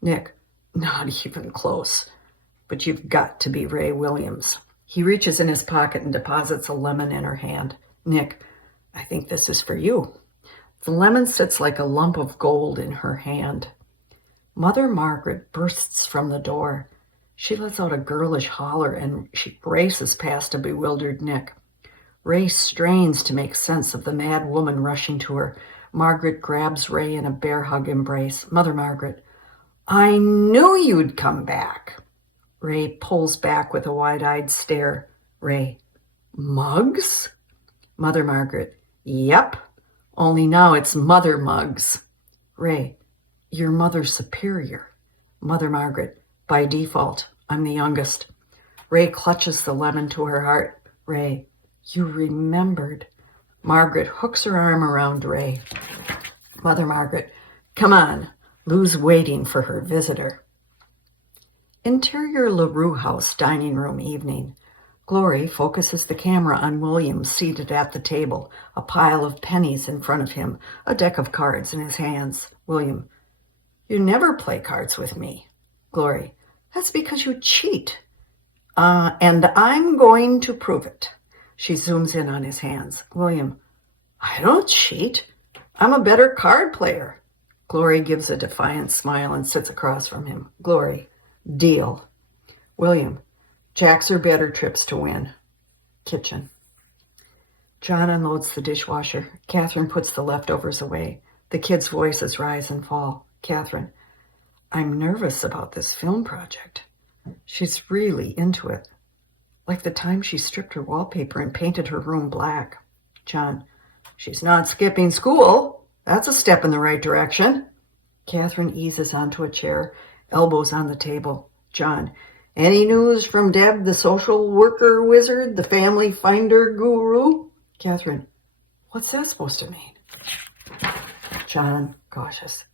Nick, not even close. But you've got to be Ray Williams. He reaches in his pocket and deposits a lemon in her hand. Nick, I think this is for you. The lemon sits like a lump of gold in her hand. Mother Margaret bursts from the door. She lets out a girlish holler and she races past a bewildered Nick. Ray strains to make sense of the mad woman rushing to her. Margaret grabs Ray in a bear hug embrace. Mother Margaret, I knew you'd come back. Ray pulls back with a wide-eyed stare. Ray, Muggs? Mother Margaret, yep, only now it's Mother Muggs. Ray, you're Mother Superior. Mother Margaret, by default, I'm the youngest. Ray clutches the lemon to her heart. Ray, you remembered. Margaret hooks her arm around Ray. Mother Margaret, come on, Lou's waiting for her visitor. Interior LaRue House dining room evening. Glory focuses the camera on William seated at the table, a pile of pennies in front of him, a deck of cards in his hands. William, you never play cards with me. Glory, that's because you cheat. And I'm going to prove it. She zooms in on his hands. William, I don't cheat. I'm a better card player. Glory gives a defiant smile and sits across from him. Glory, deal. William, jacks are better trips to win. Kitchen. John unloads the dishwasher. Catherine puts the leftovers away. The kids' voices rise and fall. Catherine, I'm nervous about this film project. She's really into it. Like the time she stripped her wallpaper and painted her room black. John, she's not skipping school. That's a step in the right direction. Catherine eases onto a chair, elbows on the table. John, any news from Deb, the social worker wizard, the family finder guru? Catherine, What's that supposed to mean? John, cautious.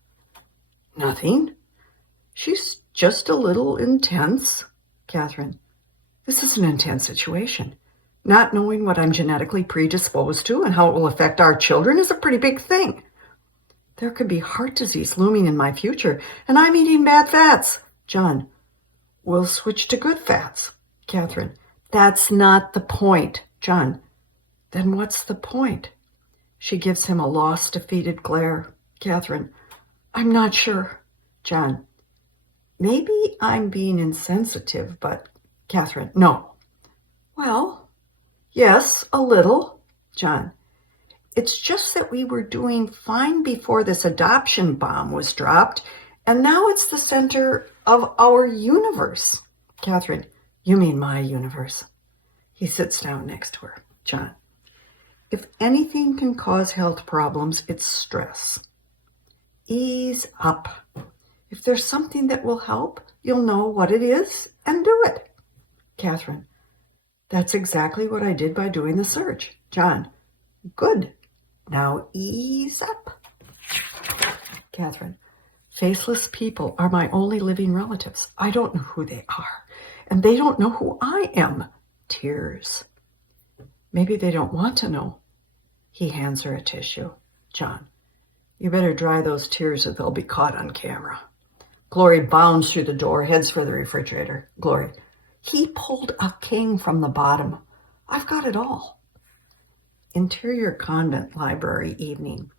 Nothing. She's just a little intense. Catherine, this is an intense situation. Not knowing what I'm genetically predisposed to and how it will affect our children is a pretty big thing. There could be heart disease looming in my future, and I'm eating bad fats. John, we'll switch to good fats. Catherine, that's not the point. John, then what's the point? She gives him a lost, defeated glare. Catherine, I'm not sure. John, maybe I'm being insensitive, but... Catherine, no. Well, yes, a little. John, it's just that we were doing fine before this adoption bomb was dropped, and now it's the center of our universe. Catherine, you mean my universe. He sits down next to her. John, if anything can cause health problems, it's stress. Ease up. If there's something that will help, you'll know what it is and do it. Catherine, that's exactly what I did by doing the search. John, good. Now ease up. Catherine, faceless people are my only living relatives. I don't know who they are, and they don't know who I am. Tears. Maybe they don't want to know. He hands her a tissue. John, you better dry those tears or they'll be caught on camera. Glory bounds through the door, heads for the refrigerator. Glory, he pulled a king from the bottom. I've got it all. Interior convent library evening.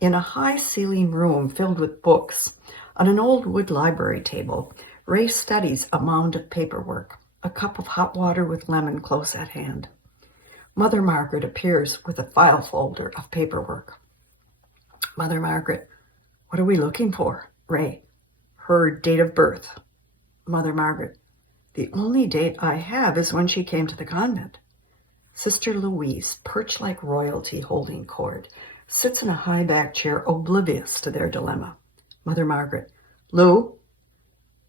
In a high-ceiling room filled with books, on an old wood library table, Ray studies a mound of paperwork, a cup of hot water with lemon close at hand. Mother Margaret appears with a file folder of paperwork. Mother Margaret, what are we looking for? Ray, her date of birth. Mother Margaret, the only date I have is when she came to the convent. Sister Louise, perched like royalty holding cord, sits in a high-backed chair oblivious to their dilemma. Mother Margaret, Lou,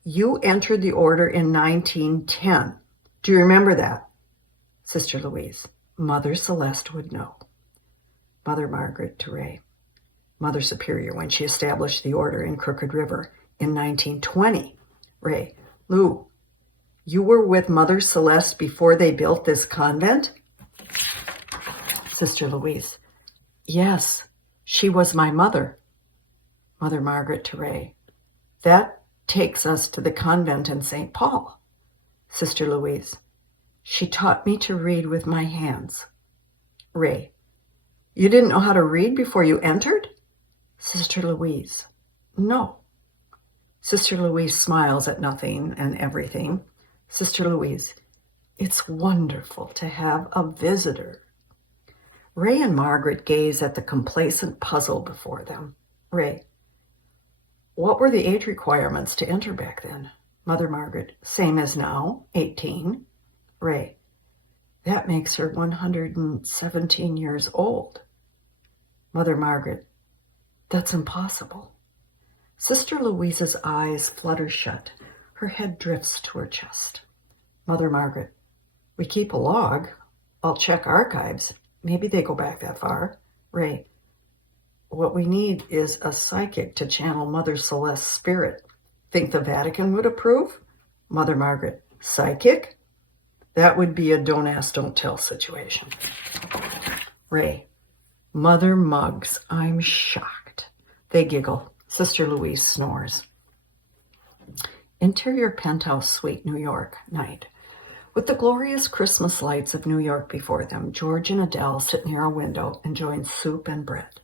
you entered the order in 1910. Do you remember that? Sister Louise, Mother Celeste would know. Mother Margaret to Ray, Mother Superior, when she established the order in Crooked River in 1920. Ray, Lou, you were with Mother Celeste before they built this convent? Sister Louise, yes, she was my mother. Mother Margaret to Ray, that takes us to the convent in St. Paul. Sister Louise, she taught me to read with my hands. Ray, you didn't know how to read before you entered? Sister Louise, no. Sister Louise smiles at nothing and everything. Sister Louise, it's wonderful to have a visitor. Ray and Margaret gaze at the complacent puzzle before them. Ray, what were the age requirements to enter back then? Mother Margaret, same as now, 18. Ray, that makes her 117 years old. Mother Margaret, that's impossible. Sister Louise's eyes flutter shut. Her head drifts to her chest. Mother Margaret, we keep a log. I'll check archives. Maybe they go back that far. Ray, what we need is a psychic to channel Mother Celeste's spirit. Think the Vatican would approve? Mother Margaret, psychic? That would be a don't ask, don't tell situation. Ray, Mother Muggs, I'm shocked. They giggle. Sister Louise snores. Interior penthouse suite, New York, night. With the glorious Christmas lights of New York before them, George and Adele sit near a window enjoying soup and bread.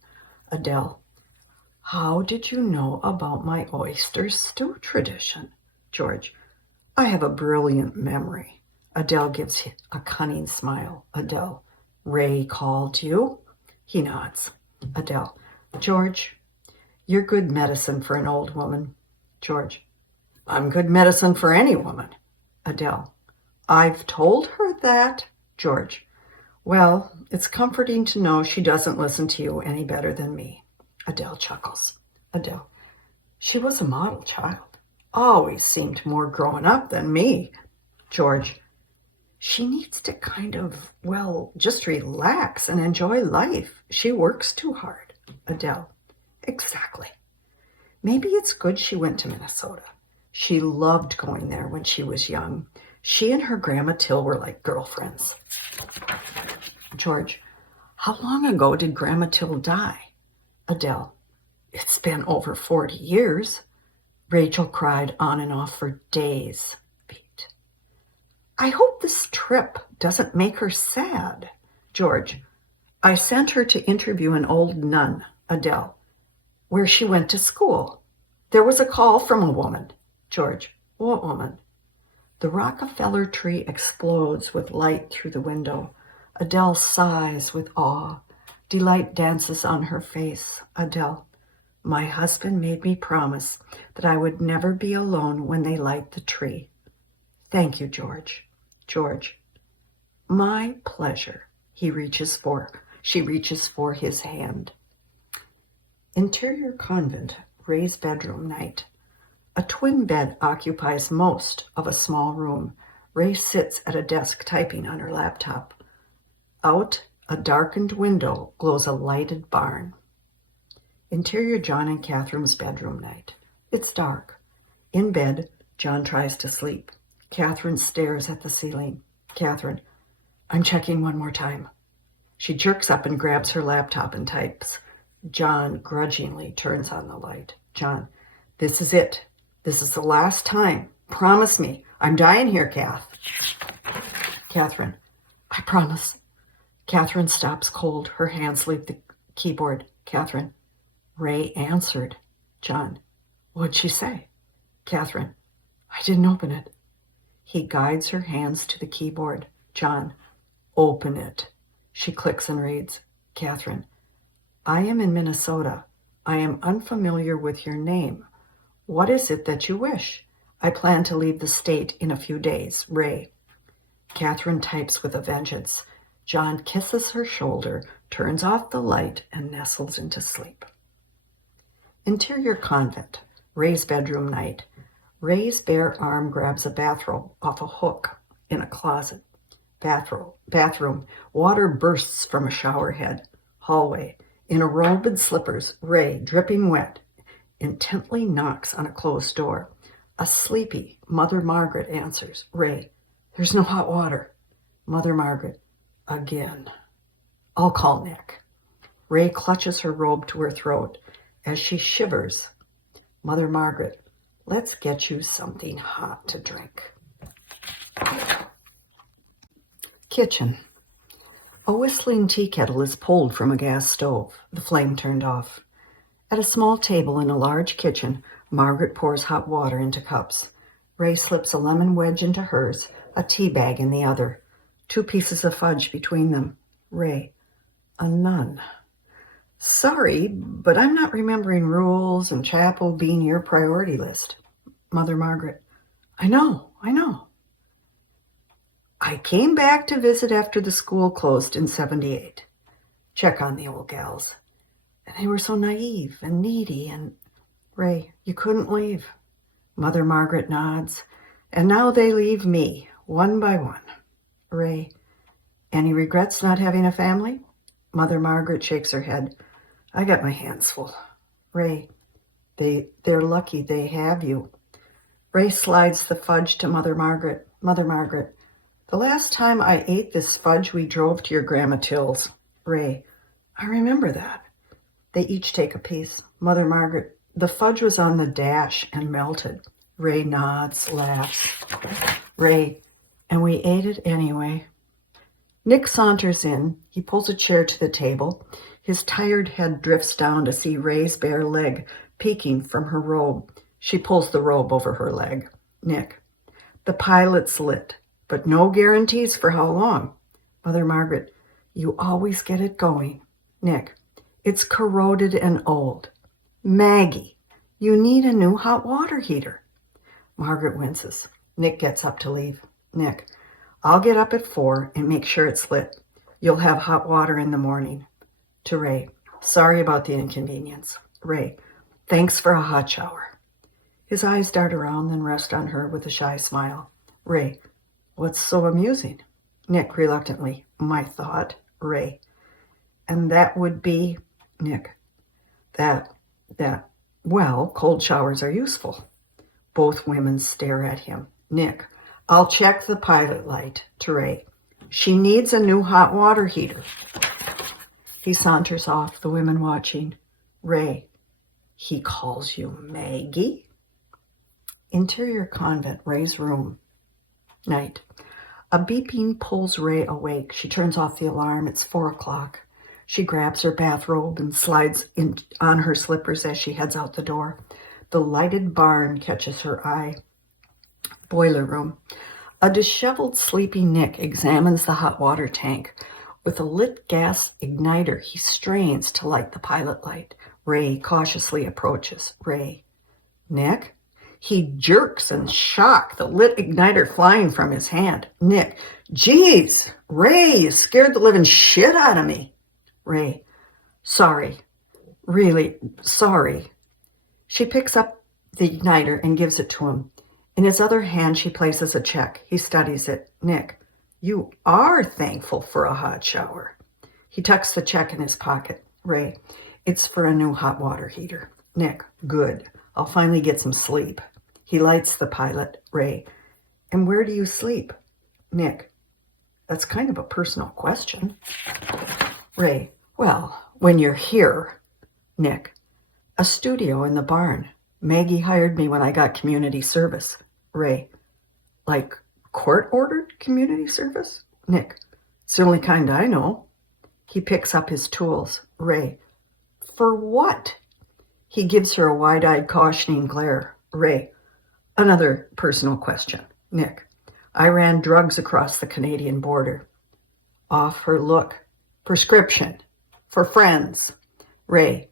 Adele, how did you know about my oyster stew tradition? George, I have a brilliant memory. Adele gives a cunning smile. Adele, Ray called you? He nods. Adele, George, you're good medicine for an old woman. George, I'm good medicine for any woman. Adele, I've told her that. George, well, it's comforting to know she doesn't listen to you any better than me. Adele chuckles. Adele, she was a model child. Always seemed more grown up than me. George, She needs to just relax and enjoy life. She works too hard. Adele. Exactly. Maybe it's good she went to Minnesota. She loved going there when she was young. She and her Grandma Till were like girlfriends. George. How long ago did Grandma Till die? Adele. It's been over 40 years. Rachel cried on and off for days. Pete. I hope this trip doesn't make her sad. George. I sent her to interview an old nun, Adele, where she went to school. There was a call from a woman. George. What woman? The Rockefeller tree explodes with light through the window. Adele sighs with awe. Delight dances on her face. Adele. My husband made me promise that I would never be alone when they light the tree. Thank you, George. George. My pleasure. She reaches for his hand. Interior convent, Ray's bedroom night. A twin bed occupies most of a small room. Ray sits at a desk typing on her laptop. Out a darkened window glows a lighted barn. Interior John and Catherine's bedroom night. It's dark. In bed, John tries to sleep. Catherine stares at the ceiling. Catherine, I'm checking one more time. She jerks up and grabs her laptop and types. John grudgingly turns on the light. John, this is it. This is the last time. Promise me. I'm dying here, Kath. Catherine, I promise. Catherine stops cold. Her hands leave the keyboard. Catherine, Ray answered. John, what'd she say? Catherine, I didn't open it. He guides her hands to the keyboard. John, open it. She clicks and reads. Catherine, I am in Minnesota. I am unfamiliar with your name. What is it that you wish? I plan to leave the state in a few days. Ray. Catherine types with a vengeance. John kisses her shoulder, turns off the light, and nestles into sleep. Interior convent, Ray's bedroom night. Ray's bare arm grabs a bathrobe off a hook in a closet. Bathroom. Water bursts from a shower head. Hallway. In a robe and slippers, Ray, dripping wet, intently knocks on a closed door. A sleepy Mother Margaret answers. Ray, there's no hot water. Mother Margaret, again. I'll call Nick. Ray clutches her robe to her throat. As she shivers, Mother Margaret, let's get you something hot to drink. Kitchen. A whistling tea kettle is pulled from a gas stove, the flame turned off. At a small table in a large kitchen, Margaret pours hot water into cups. Ray slips a lemon wedge into hers, a tea bag in the other. 2 pieces of fudge between them. Ray, a nun. Sorry, but I'm not remembering rules and chapel being your priority list. Mother Margaret, I know. I came back to visit after the school closed in 78. Check on the old gals. And they were so naive and needy and... Ray, you couldn't leave. Mother Margaret nods. And now they leave me, one by one. Ray, any regrets not having a family? Mother Margaret shakes her head. I got my hands full. Ray, they're lucky they have you. Ray slides the fudge to Mother Margaret. Mother Margaret, the last time I ate this fudge, we drove to your Grandma Till's. Ray, I remember that. They each take a piece. Mother Margaret, the fudge was on the dash and melted. Ray nods, laughs. Ray, and we ate it anyway. Nick saunters in. He pulls a chair to the table. His tired head drifts down to see Ray's bare leg peeking from her robe. She pulls the robe over her leg. Nick, the pilot's lit, but no guarantees for how long. Mother Margaret, you always get it going. Nick, it's corroded and old. Maggie, you need a new hot water heater. Margaret winces. Nick gets up to leave. Nick, I'll get up at 4 and make sure it's lit. You'll have hot water in the morning. To Ray, sorry about the inconvenience. Ray, thanks for a hot shower. His eyes dart around, then rest on her with a shy smile. Ray, what's so amusing? Nick, reluctantly. My thought. Ray. And that would be, Nick, that, well, cold showers are useful. Both women stare at him. Nick, I'll check the pilot light. To Ray. She needs a new hot water heater. He saunters off, the women watching. Ray, he calls you Maggie? Interior convent, Ray's room. Night. A beeping pulls Ray awake. She turns off the alarm. It's 4 o'clock. She grabs her bathrobe and slides in on her slippers as she heads out the door. The lighted barn catches her eye. Boiler room. A disheveled, sleepy Nick examines the hot water tank. With a lit gas igniter, he strains to light the pilot light. Ray cautiously approaches. Ray. Nick? He jerks in shock, the lit igniter flying from his hand. Nick. Geez, Ray, you scared the living shit out of me. Ray. Sorry. Really, sorry. She picks up the igniter and gives it to him. In his other hand, she places a check. He studies it. Nick, you are thankful for a hot shower. He tucks the check in his pocket. Ray, it's for a new hot water heater. Nick, good. I'll finally get some sleep. He lights the pilot. Ray, and where do you sleep? Nick, that's kind of a personal question. Ray, well, when you're here. Nick, a studio in the barn. Maggie hired me when I got community service. Ray, like court-ordered community service? Nick, it's the only kind I know. He picks up his tools. Ray, for what? He gives her a wide-eyed, cautioning glare. Ray, another personal question. Nick, I ran drugs across the Canadian border. Off her look. Prescription. For friends. Ray,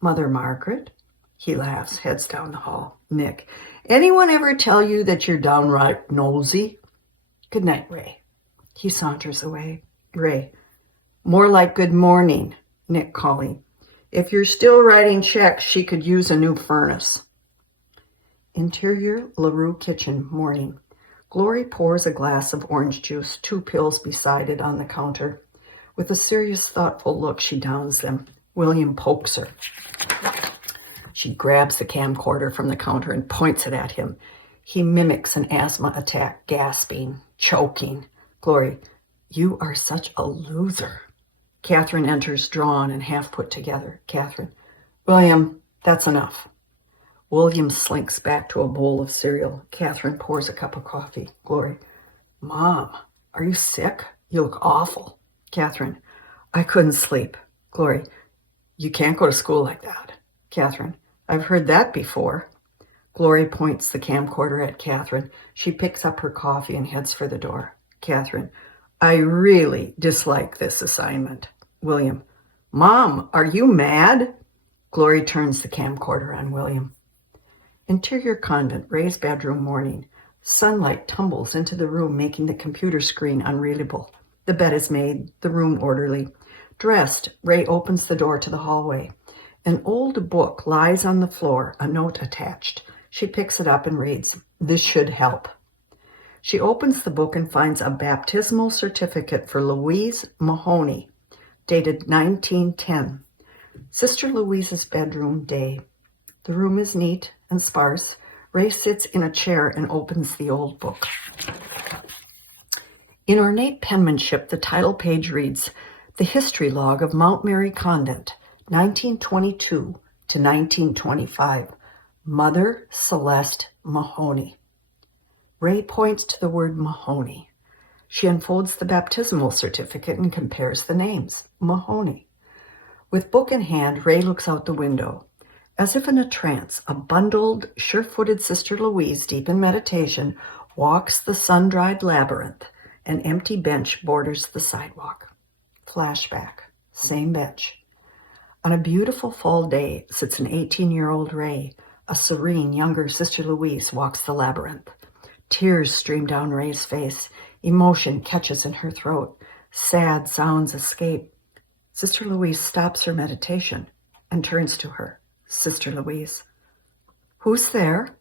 Mother Margaret? He laughs, heads down the hall. Nick, anyone ever tell you that you're downright nosy? Good night, Ray. He saunters away. Ray, more like good morning. Nick calling. If you're still writing checks, she could use a new furnace. Interior LaRue kitchen, morning. Glory pours a glass of orange juice, 2 pills beside it on the counter. With a serious, thoughtful look, she downs them. William pokes her. She grabs the camcorder from the counter and points it at him. He mimics an asthma attack, gasping, choking. Glory, you are such a loser. Catherine enters, drawn and half put together. Catherine, William, that's enough. William slinks back to a bowl of cereal. Catherine pours a cup of coffee. Glory, Mom, are you sick? You look awful. Catherine, I couldn't sleep. Glory, you can't go to school like that. Catherine, I've heard that before. Glory points the camcorder at Catherine. She picks up her coffee and heads for the door. Catherine, I really dislike this assignment. William, Mom, are you mad? Glory turns the camcorder on William. Interior convent, Ray's bedroom, morning. Sunlight tumbles into the room, making the computer screen unreadable. The bed is made, the room orderly. Dressed, Ray opens the door to the hallway. An old book lies on the floor, a note attached. She picks it up and reads, This should help. She opens the book and finds a baptismal certificate for Louise Mahoney, dated 1910. Sister Louise's bedroom, day. The room is neat and sparse. Ray sits in a chair and opens the old book. In ornate penmanship, the title page reads, The History Log of Mount Mary Convent, 1922 to 1925. Mother Celeste Mahoney. Ray points to the word Mahoney. She unfolds the baptismal certificate and compares the names. Mahoney. With book in hand, Ray looks out the window. As if in a trance, a bundled, sure-footed Sister Louise, deep in meditation, walks the sun-dried labyrinth. An empty bench borders the sidewalk. Flashback. Same bench. On a beautiful fall day sits an 18-year-old Ray. A serene, younger Sister Louise walks the labyrinth. Tears stream down Ray's face. Emotion catches in her throat. Sad sounds escape. Sister Louise stops her meditation and turns to her. Sister Louise. Who's there?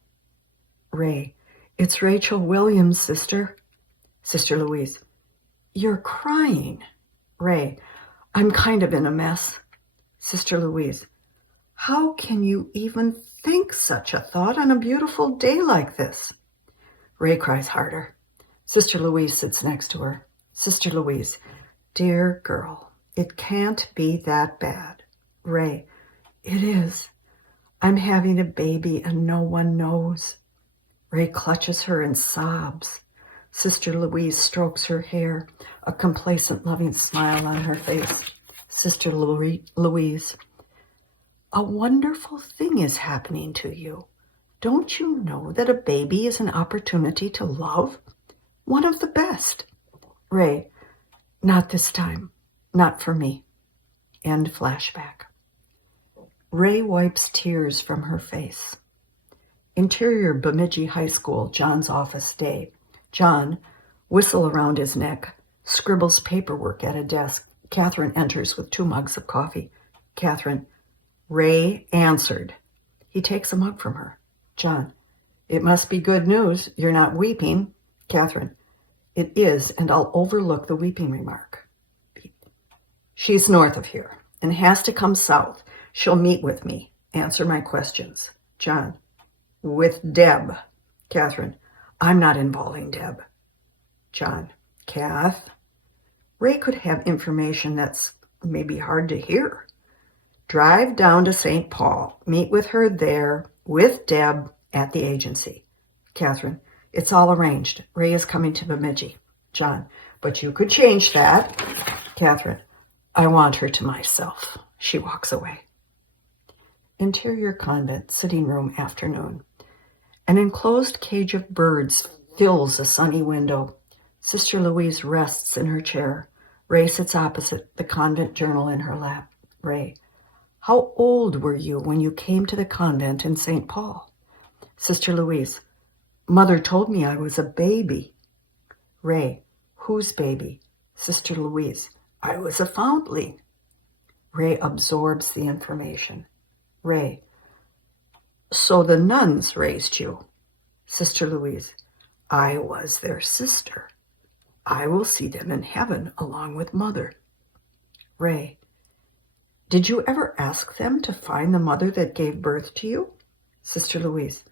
Ray. It's Rachel Williams, sister. Sister Louise. You're crying. Ray, I'm kind of in a mess. Sister Louise, how can you even think such a thought on a beautiful day like this? Ray cries harder. Sister Louise sits next to her. Sister Louise, dear girl, it can't be that bad. Ray, it is. I'm having a baby and no one knows. Ray clutches her and sobs. Sister Louise strokes her hair, a complacent, loving smile on her face. Sister Louise, a wonderful thing is happening to you. Don't you know that a baby is an opportunity to love? One of the best. Ray, not this time. Not for me. End flashback. Ray wipes tears from her face. Interior Bemidji High School, John's office day. John, whistle around his neck, scribbles paperwork at a desk. Catherine enters with 2 mugs of coffee. Catherine, Ray answered. He takes a mug from her. John, it must be good news. You're not weeping. Catherine, it is, and I'll overlook the weeping remark. She's north of here and has to come south. She'll meet with me. Answer my questions. John, with Deb. Catherine, I'm not involving Deb. John, Kath, Ray could have information that's maybe hard to hear. Drive down to St. Paul. Meet with her there with Deb at the agency. Catherine, it's all arranged. Ray is coming to Bemidji. John, but you could change that. Catherine, I want her to myself. She walks away. Interior convent, sitting room, afternoon. An enclosed cage of birds fills a sunny window. Sister Louise rests in her chair. Ray sits opposite, the convent journal in her lap. Ray, how old were you when you came to the convent in St. Paul? Sister Louise, Mother told me I was a baby. Ray, whose baby? Sister Louise, I was a foundling. Ray absorbs the information. Ray, so the nuns raised you. Sister Louise, I was their sister. I will see them in heaven along with Mother. Ray, did you ever ask them to find the mother that gave birth to you? Sister Louise,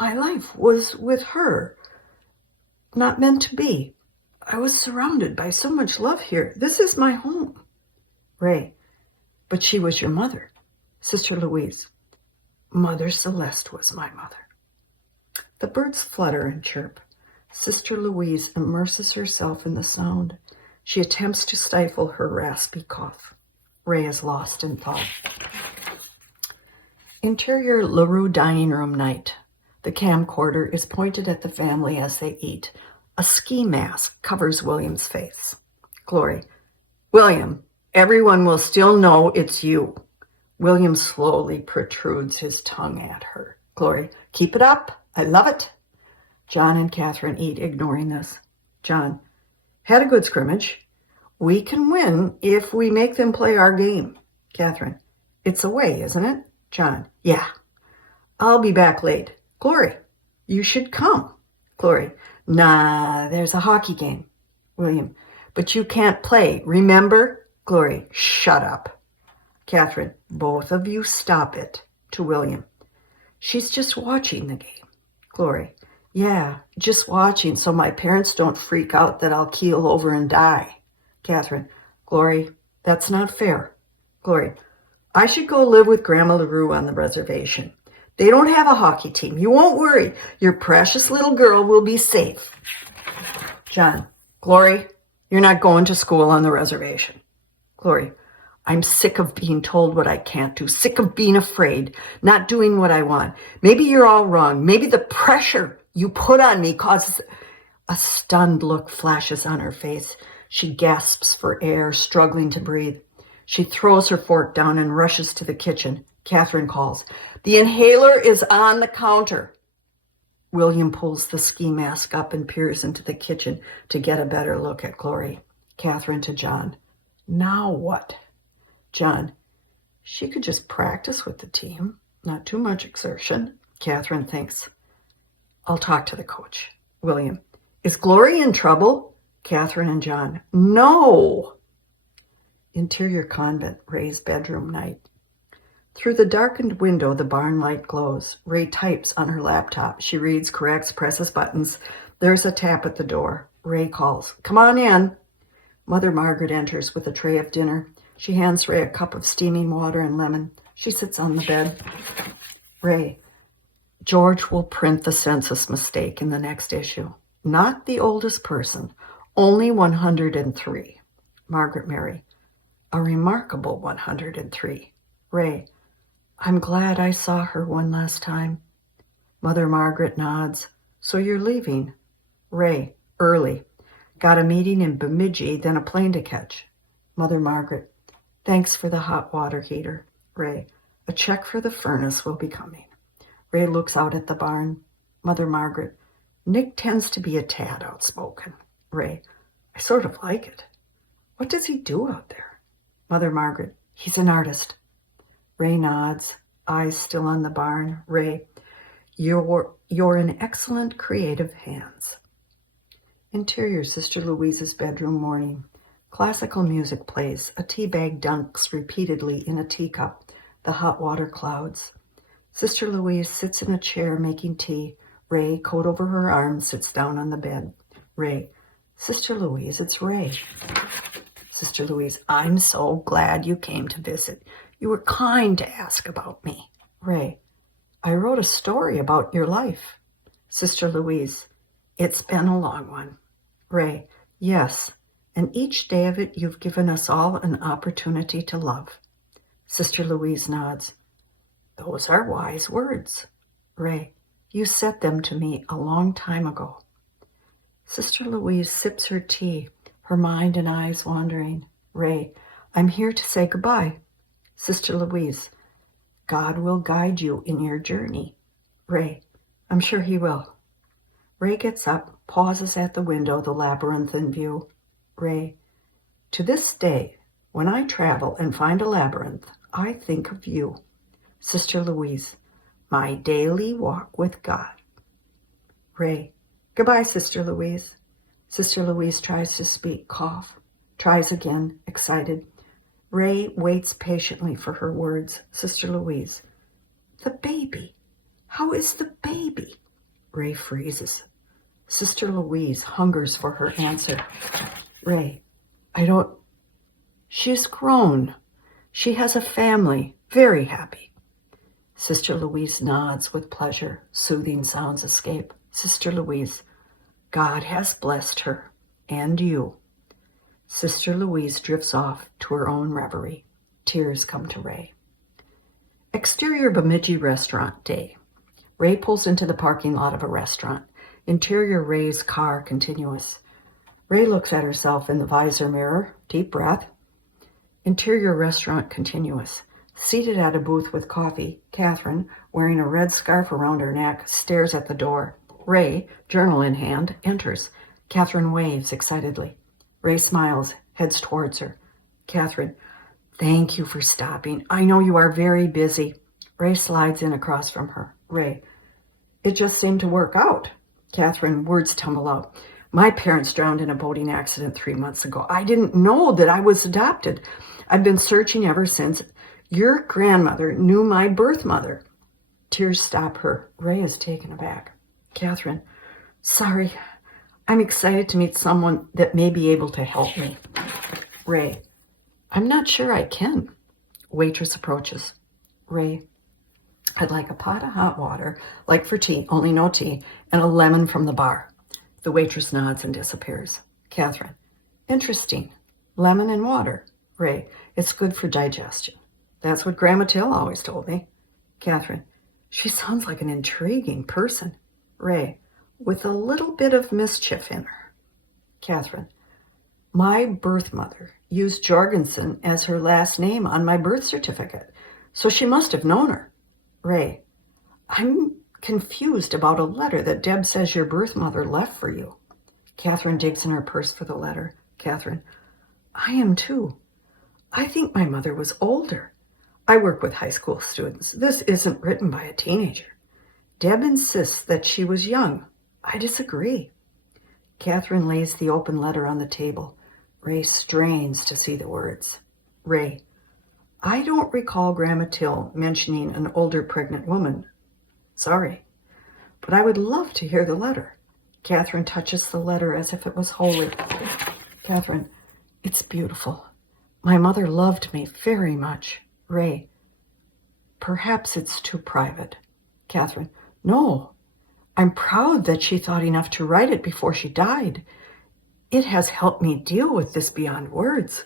my life was with her, not meant to be. I was surrounded by so much love here. This is my home. Ray, but she was your mother. Sister Louise, Mother Celeste was my mother. The birds flutter and chirp. Sister Louise immerses herself in the sound. She attempts to stifle her raspy cough. Ray is lost in thought. Interior LaRue dining room night. The camcorder is pointed at the family as they eat. A ski mask covers William's face. Glory, William, everyone will still know it's you. William slowly protrudes his tongue at her. Glory, keep it up. I love it. John and Catherine eat, ignoring this. John, had a good scrimmage. We can win if we make them play our game. Catherine, it's away, isn't it? John, yeah. I'll be back late. Glory, you should come. Glory, nah, there's a hockey game. William, but you can't play, remember? Glory, shut up. Catherine, both of you stop it. To William, she's just watching the game. Glory, yeah, just watching so my parents don't freak out that I'll keel over and die. Catherine, Glory, that's not fair. Glory, I should go live with Grandma LaRue on the reservation. They don't have a hockey team. You won't worry. Your precious little girl will be safe. John, Glory, you're not going to school on the reservation. Glory, I'm sick of being told what I can't do, sick of being afraid, not doing what I want. Maybe you're all wrong. Maybe the pressure you put on me causes... A stunned look flashes on her face. She gasps for air, struggling to breathe. She throws her fork down and rushes to the kitchen. Catherine calls, the inhaler is on the counter. William pulls the ski mask up and peers into the kitchen to get a better look at Glory. Catherine to John, now what? John, she could just practice with the team. Not too much exertion. Catherine thinks, I'll talk to the coach. William, is Glory in trouble? Catherine and John, no! Interior convent, Ray's bedroom night. Through the darkened window, the barn light glows. Ray types on her laptop. She reads, corrects, presses buttons. There's a tap at the door. Ray calls, come on in. Mother Margaret enters with a tray of dinner. She hands Ray a cup of steaming water and lemon. She sits on the bed. Ray, George will print the census mistake in the next issue. Not the oldest person, only 103. Margaret Mary, a remarkable 103. Ray, I'm glad I saw her one last time. Mother Margaret nods. So you're leaving? Ray, early. Got a meeting in Bemidji, then a plane to catch. Mother Margaret, thanks for the hot water heater. Ray, a check for the furnace will be coming. Ray looks out at the barn. Mother Margaret, Nick tends to be a tad outspoken. Ray, I sort of like it. What does he do out there? Mother Margaret, he's an artist. Ray nods, eyes still on the barn. Ray, you're in excellent creative hands. Interior, Sister Louise's bedroom morning. Classical music plays. A tea bag dunks repeatedly in a teacup. The hot water clouds. Sister Louise sits in a chair making tea. Ray, coat over her arm, sits down on the bed. Ray, Sister Louise, it's Ray. Sister Louise, I'm so glad you came to visit. You were kind to ask about me. Ray, I wrote a story about your life. Sister Louise, it's been a long one. Ray, yes, and each day of it you've given us all an opportunity to love. Sister Louise nods. Those are wise words. Ray, you said them to me a long time ago. Sister Louise sips her tea, her mind and eyes wandering. Ray, I'm here to say goodbye. Sister Louise, God will guide you in your journey. Ray, I'm sure he will. Ray gets up, pauses at the window, the labyrinth in view. Ray, to this day, when I travel and find a labyrinth, I think of you. Sister Louise, my daily walk with God. Ray, goodbye, Sister Louise. Sister Louise tries to speak, cough, tries again, excited. Ray waits patiently for her words. Sister Louise, the baby. How is the baby? Ray freezes. Sister Louise hungers for her answer. Ray, she's grown. She has a family, very happy. Sister Louise nods with pleasure. Soothing sounds escape. Sister Louise, God has blessed her, and you. Sister Louise drifts off to her own reverie. Tears come to Ray. Exterior Bemidji restaurant day. Ray pulls into the parking lot of a restaurant. Interior Ray's car continuous. Ray looks at herself in the visor mirror. Deep breath. Interior restaurant continuous. Seated at a booth with coffee, Catherine, wearing a red scarf around her neck, stares at the door. Ray, journal in hand, enters. Catherine waves excitedly. Ray smiles, heads towards her. Catherine, thank you for stopping. I know you are very busy. Ray slides in across from her. Ray, it just seemed to work out. Catherine, words tumble out. My parents drowned in a boating accident 3 months ago. I didn't know that I was adopted. I've been searching ever since. Your grandmother knew my birth mother. Tears stop her. Ray is taken aback. Catherine, sorry. I'm excited to meet someone that may be able to help me. Ray, I'm not sure I can. Waitress approaches. Ray, I'd like a pot of hot water, like for tea, only no tea, and a lemon from the bar. The waitress nods and disappears. Catherine, interesting. Lemon and water. Ray, it's good for digestion. That's what Grandma Till always told me. Catherine, she sounds like an intriguing person. Ray, with a little bit of mischief in her. Catherine, my birth mother used Jorgensen as her last name on my birth certificate, so she must have known her. Ray, I'm confused about a letter that Deb says your birth mother left for you. Catherine digs in her purse for the letter. Catherine, I am too. I think my mother was older. I work with high school students. This isn't written by a teenager. Deb insists that she was young. I disagree. Catherine lays the open letter on the table. Ray strains to see the words. Ray, I don't recall Grandma Till mentioning an older pregnant woman. Sorry, but I would love to hear the letter. Catherine touches the letter as if it was holy. Catherine, it's beautiful. My mother loved me very much. Ray, perhaps it's too private. Catherine, no. I'm proud that she thought enough to write it before she died. It has helped me deal with this beyond words.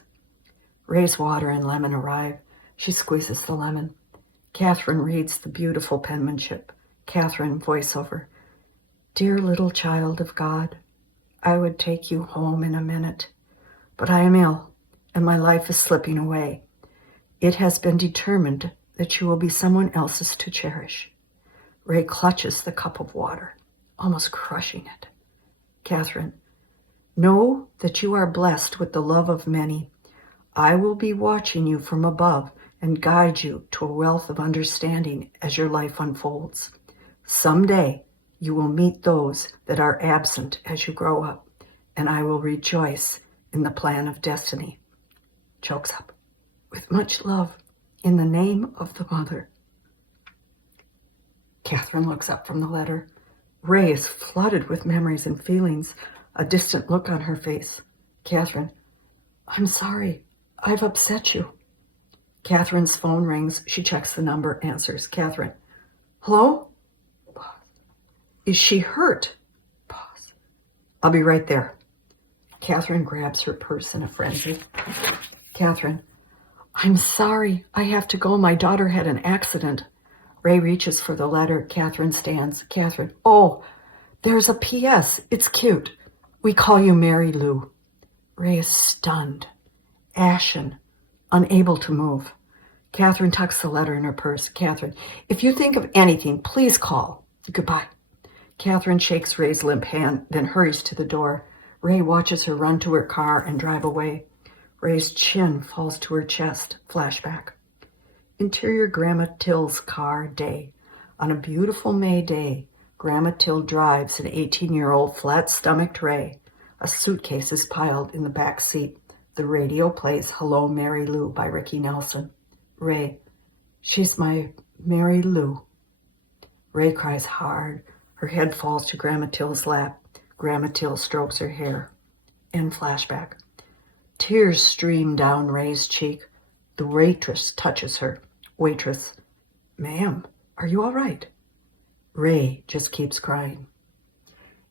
Ray's water and lemon arrive. She squeezes the lemon. Catherine reads the beautiful penmanship. Catherine, voiceover. Dear little child of God, I would take you home in a minute, but I am ill, and my life is slipping away. It has been determined that you will be someone else's to cherish. Ray clutches the cup of water, almost crushing it. Catherine, know that you are blessed with the love of many. I will be watching you from above and guide you to a wealth of understanding as your life unfolds. Someday you will meet those that are absent as you grow up, and I will rejoice in the plan of destiny. Chokes up. With much love, in the name of the Mother. Catherine looks up from the letter. Ray is flooded with memories and feelings, a distant look on her face. Catherine, I'm sorry. I've upset you. Catherine's phone rings. She checks the number, answers. Catherine, hello? Pause. Is she hurt? Pause. I'll be right there. Catherine grabs her purse in a frenzy. Catherine, I'm sorry. I have to go. My daughter had an accident. Ray reaches for the letter. Catherine stands. Catherine, oh, there's a P.S. It's cute. We call you Mary Lou. Ray is stunned, ashen, unable to move. Catherine tucks the letter in her purse. Catherine, if you think of anything, please call. Goodbye. Catherine shakes Ray's limp hand, then hurries to the door. Ray watches her run to her car and drive away. Ray's chin falls to her chest. Flashback. Interior Grandma Till's car day. On a beautiful May day, Grandma Till drives an 18-year-old flat-stomached Ray. A suitcase is piled in the back seat. The radio plays Hello, Mary Lou by Ricky Nelson. Ray, she's my Mary Lou. Ray cries hard. Her head falls to Grandma Till's lap. Grandma Till strokes her hair. End flashback. Tears stream down Ray's cheek. The waitress touches her. Waitress, ma'am, are you all right? Ray just keeps crying.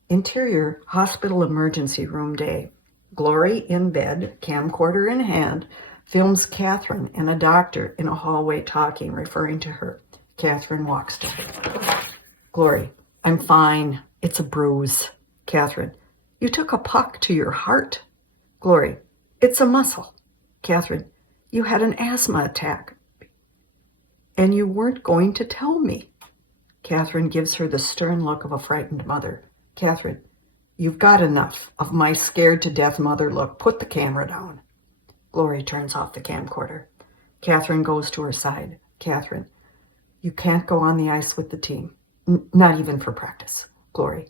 Interior hospital emergency room day. Glory in bed, camcorder in hand, films Catherine and a doctor in a hallway talking, referring to her. Catherine walks to her. Glory, I'm fine. It's a bruise. Catherine, you took a puck to your heart. Glory, it's a muscle. Catherine, you had an asthma attack. And you weren't going to tell me. Catherine gives her the stern look of a frightened mother. Catherine, you've got enough of my scared-to-death mother look. Put the camera down. Glory turns off the camcorder. Catherine goes to her side. Catherine, you can't go on the ice with the team. Not even for practice. Glory,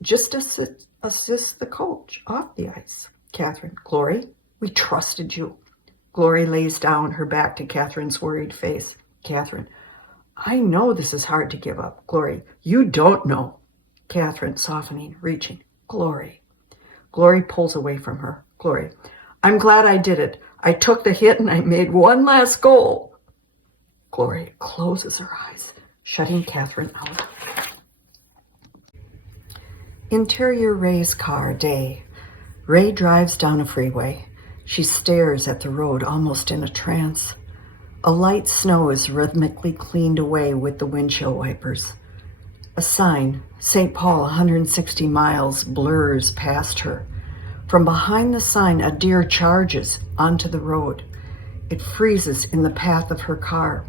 just assist the coach off the ice. Catherine, Glory, we trusted you. Glory lays down her back to Catherine's worried face. Catherine, I know this is hard to give up. Glory, you don't know. Catherine, softening, reaching. Glory. Glory pulls away from her. Glory, I'm glad I did it. I took the hit and I made one last goal. Glory closes her eyes, shutting Catherine out. Interior Ray's car day. Ray drives down a freeway. She stares at the road almost in a trance. A light snow is rhythmically cleaned away with the windshield wipers. A sign, St. Paul 160 miles, blurs past her. From behind the sign, a deer charges onto the road. It freezes in the path of her car.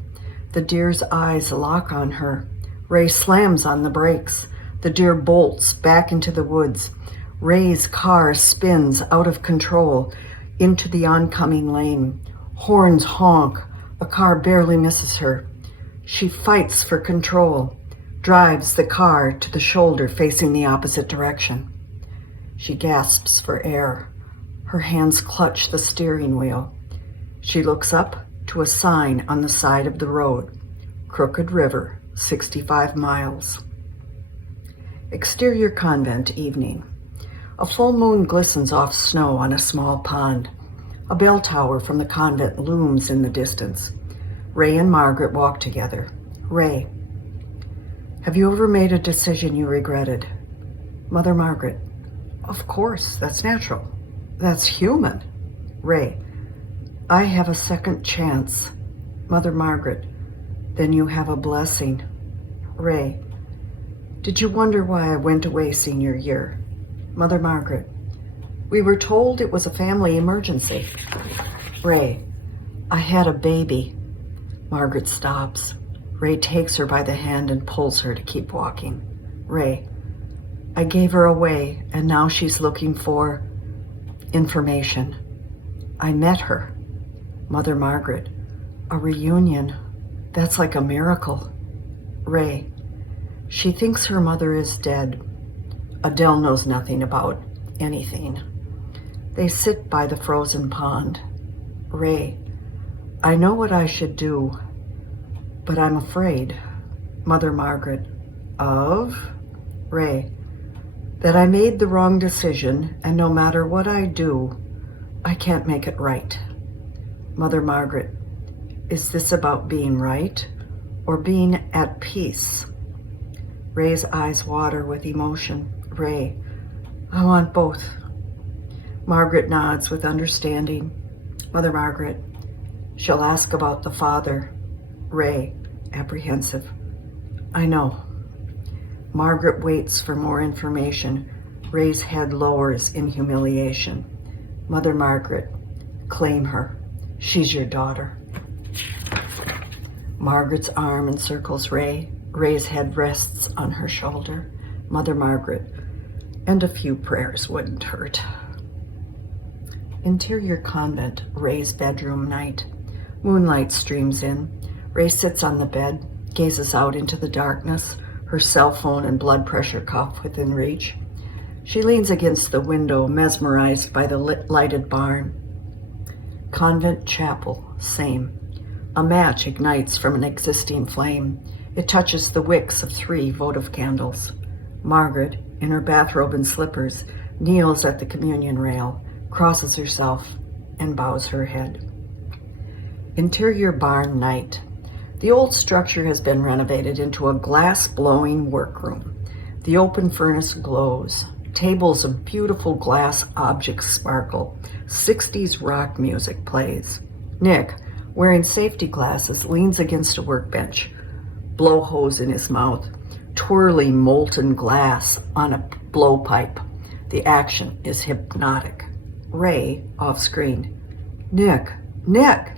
The deer's eyes lock on her. Ray slams on the brakes. The deer bolts back into the woods. Ray's car spins out of control into the oncoming lane. Horns honk. The car barely misses her. She fights for control, drives the car to the shoulder facing the opposite direction. She gasps for air. Her hands clutch the steering wheel. She looks up to a sign on the side of the road. Crooked River, 65 miles. Exterior convent evening. A full moon glistens off snow on a small pond. A bell tower from the convent looms in the distance. Ray and Margaret walk together. Ray: have you ever made a decision you regretted? Mother Margaret: of course, that's natural. That's human. Ray: I have a second chance. Mother Margaret: then you have a blessing. Ray: did you wonder why I went away senior year? Mother Margaret: we were told it was a family emergency. Ray: I had a baby. Margaret stops. Ray takes her by the hand and pulls her to keep walking. Ray: I gave her away, and now she's looking for information. I met her. Mother Margaret: a reunion. That's like a miracle. Ray: she thinks her mother is dead. Adele knows nothing about anything. They sit by the frozen pond. Ray: I know what I should do, but I'm afraid. Mother Margaret: of? Ray: that I made the wrong decision, and no matter what I do, I can't make it right. Mother Margaret: is this about being right or being at peace? Ray's eyes water with emotion. Ray: I want both. Margaret nods with understanding. Mother Margaret: she'll ask about the father. Ray, apprehensive: I know. Margaret waits for more information. Ray's head lowers in humiliation. Mother Margaret: claim her. She's your daughter. Margaret's arm encircles Ray. Ray's head rests on her shoulder. Mother Margaret: and a few prayers wouldn't hurt. Interior convent, Ray's bedroom night. Moonlight streams in. Ray sits on the bed, gazes out into the darkness, her cell phone and blood pressure cuff within reach. She leans against the window, mesmerized by the lighted barn. Convent chapel, same. A match ignites from an existing flame. It touches the wicks of 3 votive candles. Margaret, in her bathrobe and slippers, kneels at the communion rail, crosses herself, and bows her head. Interior barn night. The old structure has been renovated into a glass-blowing workroom. The open furnace glows. Tables of beautiful glass objects sparkle. 60s rock music plays. Nick, wearing safety glasses, leans against a workbench, blowhose in his mouth, twirling molten glass on a blowpipe. The action is hypnotic. Ray, off screen: Nick! Nick!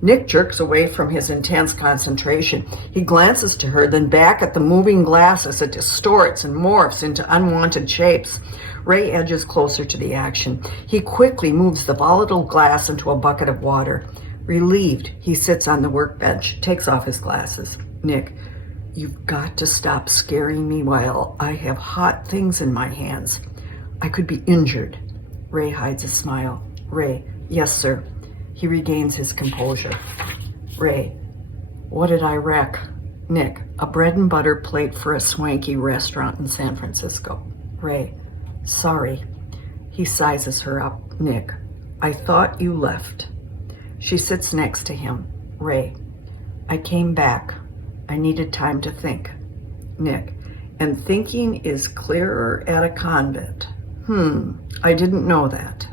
Nick jerks away from his intense concentration. He glances to her, then back at the moving glass as it distorts and morphs into unwanted shapes. Ray edges closer to the action. He quickly moves the volatile glass into a bucket of water. Relieved, he sits on the workbench, takes off his glasses. Nick: you've got to stop scaring me while I have hot things in my hands. I could be injured. Ray hides a smile. Ray: yes, sir. He regains his composure. Ray: what did I wreck? Nick: a bread and butter plate for a swanky restaurant in San Francisco. Ray: sorry. He sizes her up. Nick: I thought you left. She sits next to him. Ray: I came back. I needed time to think. Nick: and thinking is clearer at a convent. I didn't know that.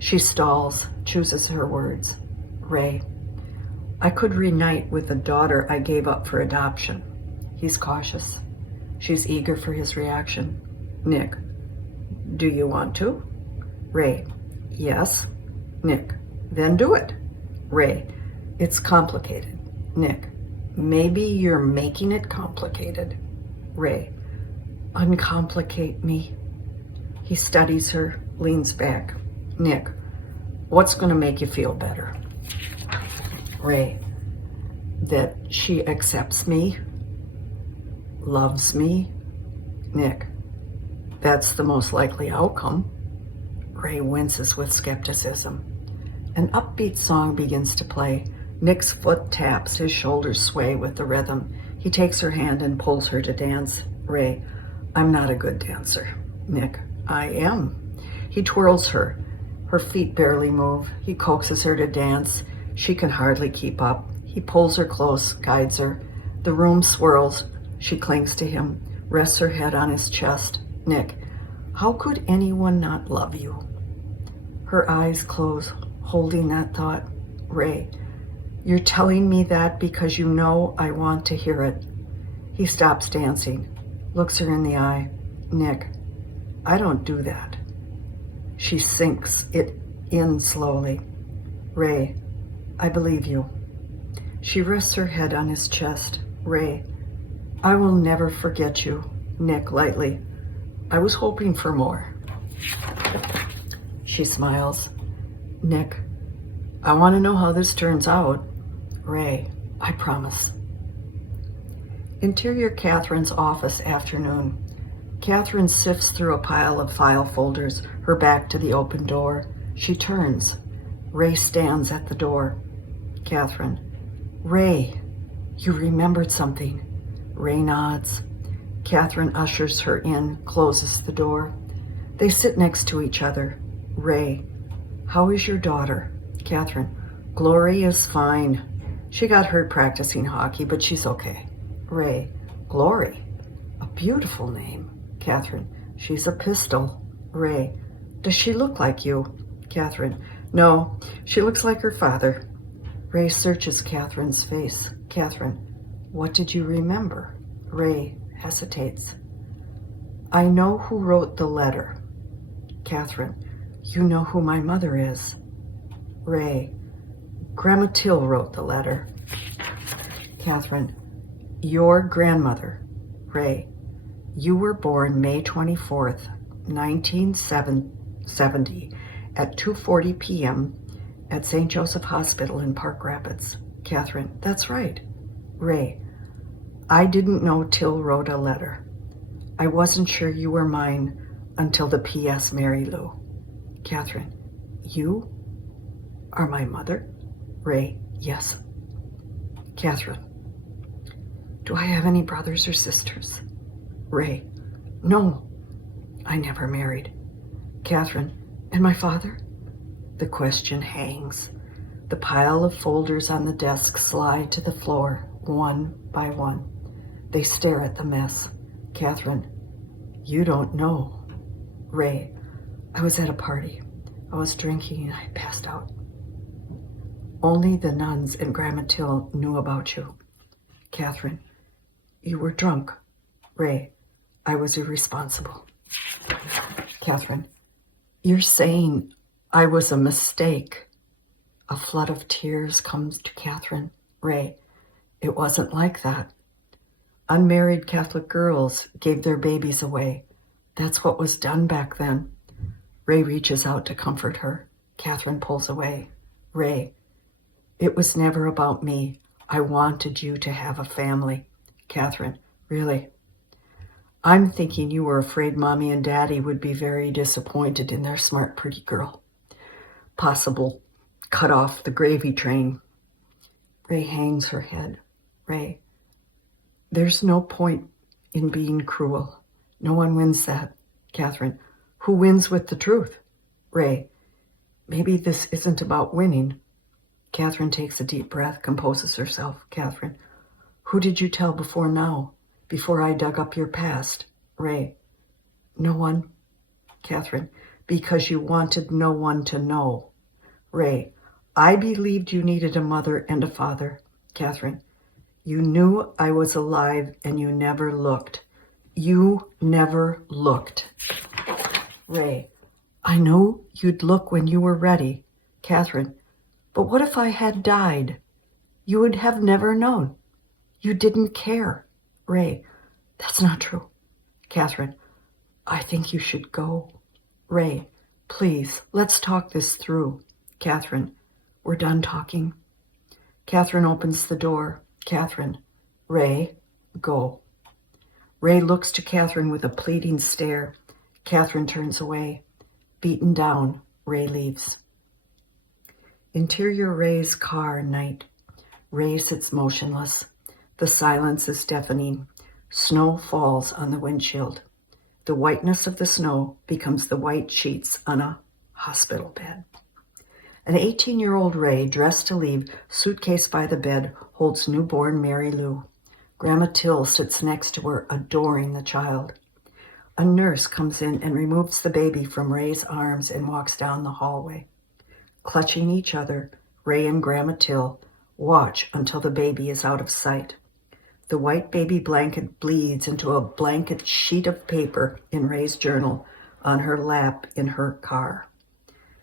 She stalls, chooses her words. Ray: I could reunite with the daughter I gave up for adoption. He's cautious. She's eager for his reaction. Nick: do you want to? Ray: yes. Nick: then do it. Ray: it's complicated. Nick: maybe you're making it complicated. Ray: uncomplicate me. He studies her, leans back. Nick: what's going to make you feel better? Ray: that she accepts me, loves me. Nick: That's the most likely outcome. Ray winces with skepticism. An upbeat song begins to play. Nick's foot taps, his shoulders sway with the rhythm. He takes her hand and pulls her to dance. Ray, I'm not a good dancer. Nick, I am. He twirls her. Her feet barely move. He coaxes her to dance. She can hardly keep up. He pulls her close, guides her. The room swirls. She clings to him, rests her head on his chest. Nick, how could anyone not love you? Her eyes close, holding that thought. Ray, you're telling me that because you know I want to hear it. He stops dancing, looks her in the eye. Nick, I don't do that. She sinks it in slowly. Ray, I believe you. She rests her head on his chest. Ray, I will never forget you. Nick, lightly. I was hoping for more. She smiles. Nick, I want to know how this turns out. Ray, I promise. Interior Catherine's office afternoon. Catherine sifts through a pile of file folders, her back to the open door. She turns. Ray stands at the door. Catherine, Ray, you remembered something. Ray nods. Catherine ushers her in, closes the door. They sit next to each other. Ray, how is your daughter? Catherine, Glory is fine. She got hurt practicing hockey, but she's okay. Ray, Glory, a beautiful name. Catherine, she's a pistol. Ray, does she look like you? Catherine, no, she looks like her father. Ray searches Catherine's face. Catherine, what did you remember? Ray hesitates. I know who wrote the letter. Catherine, you know who my mother is. Ray, Grandma Till wrote the letter. Catherine, your grandmother. Ray, you were born May 24th, 1970 at 2:40 p.m. at St. Joseph Hospital in Park Rapids. Catherine, that's right. Ray, I didn't know Till wrote a letter. I wasn't sure you were mine until the P.S. Mary Lou. Catherine, you are my mother? Ray, yes. Catherine, do I have any brothers or sisters? Ray, no, I never married. Catherine, and my father? The question hangs. The pile of folders on the desk slide to the floor, one by one. They stare at the mess. Catherine, you don't know. Ray, I was at a party. I was drinking and I passed out. Only the nuns and Grandma Till knew about you. Catherine, you were drunk. Ray, I was irresponsible. Catherine, you're saying I was a mistake. A flood of tears comes to Catherine. Ray, it wasn't like that. Unmarried Catholic girls gave their babies away. That's what was done back then. Ray reaches out to comfort her. Catherine pulls away. Ray, it was never about me. I wanted you to have a family. Catherine, really? I'm thinking you were afraid Mommy and Daddy would be very disappointed in their smart, pretty girl. Possible cut off the gravy train. Ray hangs her head. Ray, there's no point in being cruel. No one wins that. Catherine, who wins with the truth? Ray, maybe this isn't about winning. Catherine takes a deep breath, composes herself. Catherine, who did you tell before now? Before I dug up your past? Ray, no one. Catherine, because you wanted no one to know. Ray, I believed you needed a mother and a father. Catherine, you knew I was alive and you never looked. You never looked. Ray, I knew you'd look when you were ready. Catherine, but what if I had died? You would have never known. You didn't care. Ray, that's not true. Catherine, I think you should go. Ray, please, let's talk this through. Catherine, we're done talking. Catherine opens the door. Catherine, Ray, go. Ray looks to Catherine with a pleading stare. Catherine turns away. Beaten down, Ray leaves. Interior Ray's car, night. Ray sits motionless. The silence is deafening. Snow falls on the windshield. The whiteness of the snow becomes the white sheets on a hospital bed. An 18-year-old Ray, dressed to leave, suitcase by the bed, holds newborn Mary Lou. Grandma Till sits next to her, adoring the child. A nurse comes in and removes the baby from Ray's arms and walks down the hallway. Clutching each other, Ray and Grandma Till watch until the baby is out of sight. The white baby blanket bleeds into a blanket sheet of paper in Ray's journal on her lap in her car.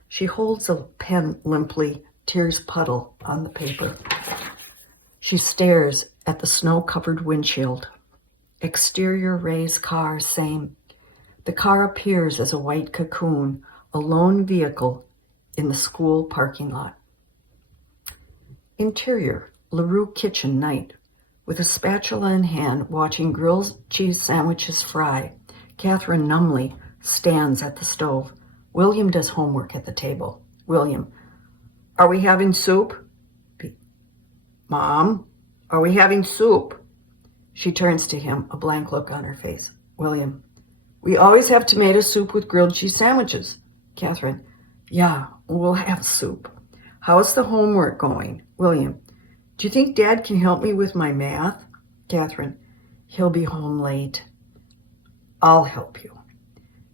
She holds a pen limply, tears puddle on the paper. She stares at the snow-covered windshield. Exterior Ray's car, same. The car appears as a white cocoon, a lone vehicle in the school parking lot. Interior, LaRue kitchen, night. With a spatula in hand, watching grilled cheese sandwiches fry, Catherine numbly stands at the stove. William does homework at the table. William, are we having soup? Mom, are we having soup? She turns to him, a blank look on her face. William, we always have tomato soup with grilled cheese sandwiches. Catherine, yeah, we'll have soup. How's the homework going? William, do you think Dad can help me with my math? Catherine, he'll be home late. I'll help you.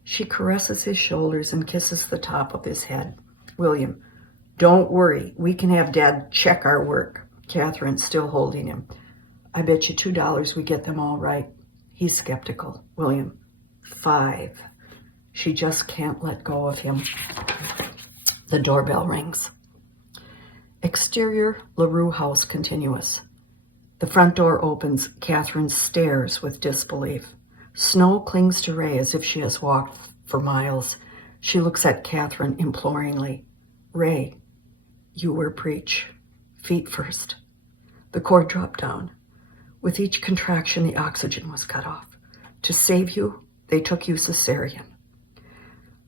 She caresses his shoulders and kisses the top of his head. William, don't worry, we can have Dad check our work. Catherine, still holding him. I bet you $2 we get them all right. He's skeptical. William, 5. She just can't let go of him. The doorbell rings. Exterior LaRue house, continuous. The front door opens. Catherine stares with disbelief. Snow clings to Ray as if she has walked for miles. She looks at Catherine imploringly. Ray, you were breech. Feet first. The cord dropped down. With each contraction, the oxygen was cut off. To save you, they took you cesarean.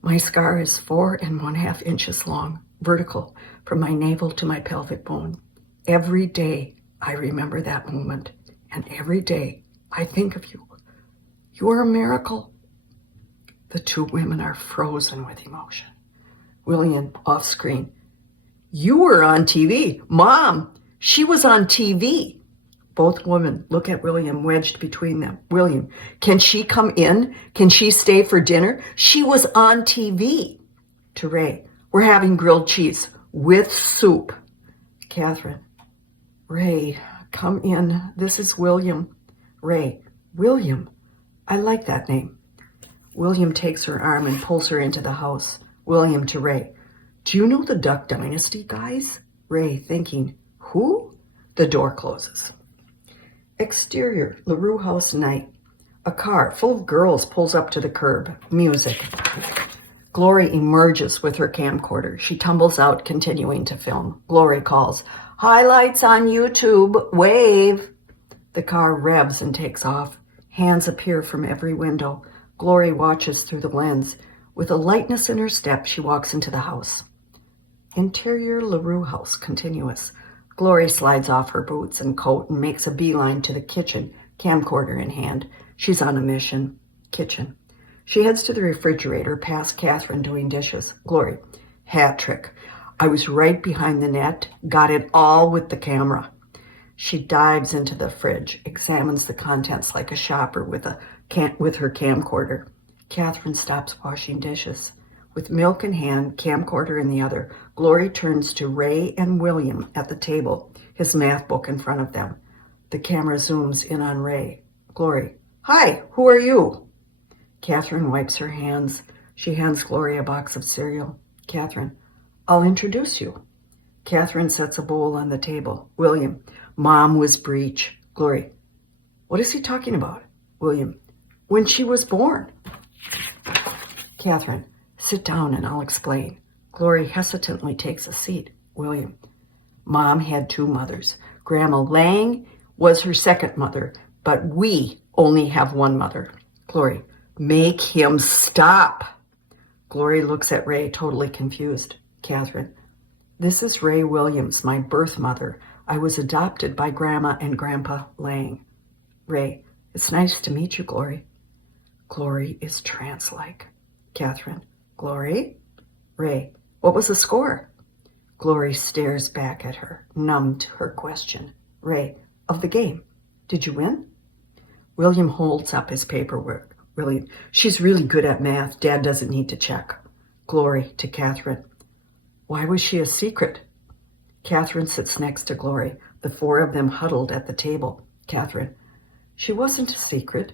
My scar is 4½ inches long, vertical, from my navel to my pelvic bone. Every day I remember that moment, and every day I think of you. You are a miracle. The two women are frozen with emotion. William, off screen. You were on TV. Mom, she was on TV. Both women look at William, wedged between them. William, can she come in? Can she stay for dinner? She was on TV. To Ray, we're having grilled cheese with soup. Catherine, Ray, come in. This is William. Ray, William, I like that name. William takes her arm and pulls her into the house. William to Ray, do you know the Duck Dynasty guys? Ray, thinking, who? The door closes. Exterior, LaRue house, night. A car full of girls pulls up to the curb. Music. Glory emerges with her camcorder. She tumbles out, continuing to film. Glory calls, highlights on YouTube, wave. The car revs and takes off. Hands appear from every window. Glory watches through the lens. With a lightness in her step, she walks into the house. Interior LaRue house, continuous. Glory slides off her boots and coat and makes a beeline to the kitchen, camcorder in hand. She's on a mission. Kitchen. She heads to the refrigerator, past Catherine doing dishes. Glory, hat trick. I was right behind the net, got it all with the camera. She dives into the fridge, examines the contents like a shopper with her camcorder. Catherine stops washing dishes. With milk in hand, camcorder in the other, Glory turns to Ray and William at the table, his math book in front of them. The camera zooms in on Ray. Glory, hi, who are you? Catherine wipes her hands. She hands Glory a box of cereal. Catherine, I'll introduce you. Catherine sets a bowl on the table. William, Mom was breech. Glory, what is he talking about? William, when she was born. Catherine, sit down and I'll explain. Glory hesitantly takes a seat. William, Mom had 2 mothers. Grandma Lang was her second mother, but we only have one mother. Glory, Make him stop. Glory looks at Ray, totally confused. Catherine, this is Ray Williams, my birth mother. I was adopted by Grandma and Grandpa Lang. Ray, it's nice to meet you, Glory. Glory is trance-like. Catherine, Glory? Ray, what was the score? Glory stares back at her, numb to her question. Ray, of the game. Did you win? William holds up his paperwork. William, she's really good at math. Dad doesn't need to check. Glory to Catherine. Why was she a secret? Catherine sits next to Glory, the four of them huddled at the table. Catherine, she wasn't a secret.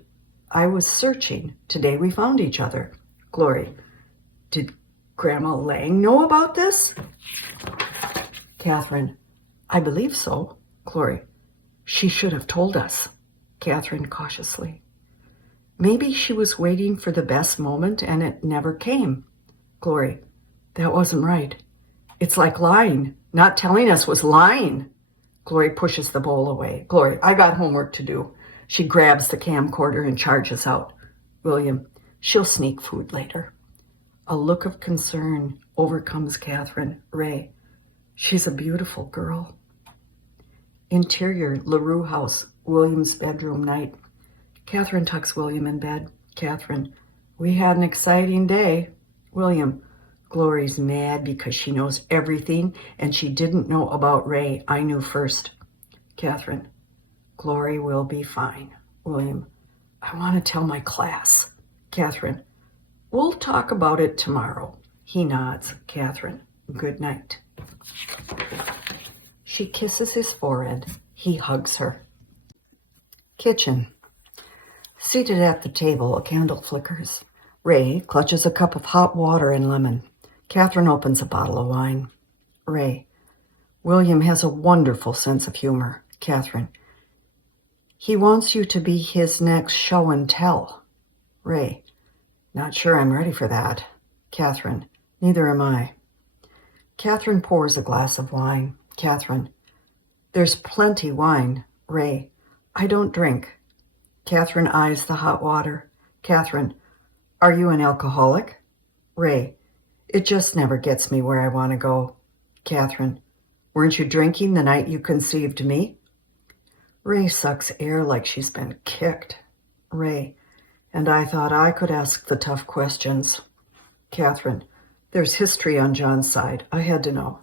I was searching. Today we found each other. Glory, did Grandma Lang know about this? Catherine, I believe so. Glory, she should have told us. Catherine cautiously. Maybe she was waiting for the best moment and it never came. Glory, that wasn't right. It's like lying. Not telling us was lying. Glory pushes the bowl away. Glory, I got homework to do. She grabs the camcorder and charges out. William, she'll sneak food later. A look of concern overcomes Catherine. Ray, she's a beautiful girl. Interior LaRue house, William's bedroom night. Catherine tucks William in bed. Catherine, we had an exciting day. William, Glory's mad because she knows everything and she didn't know about Ray. I knew first. Catherine, Glory will be fine. William, I want to tell my class. Catherine, we'll talk about it tomorrow. He nods. Catherine, good night. She kisses his forehead. He hugs her. Kitchen. Seated at the table, a candle flickers. Ray clutches a cup of hot water and lemon. Catherine opens a bottle of wine. Ray, William has a wonderful sense of humor. Catherine, he wants you to be his next show and tell. Ray, not sure I'm ready for that. Catherine, neither am I. Catherine pours a glass of wine. Catherine, there's plenty wine. Ray, I don't drink. Catherine eyes the hot water. Catherine, are you an alcoholic? Ray, it just never gets me where I want to go. Catherine, weren't you drinking the night you conceived me? Ray sucks air like she's been kicked. Ray, and I thought I could ask the tough questions. Catherine, there's history on John's side. I had to know.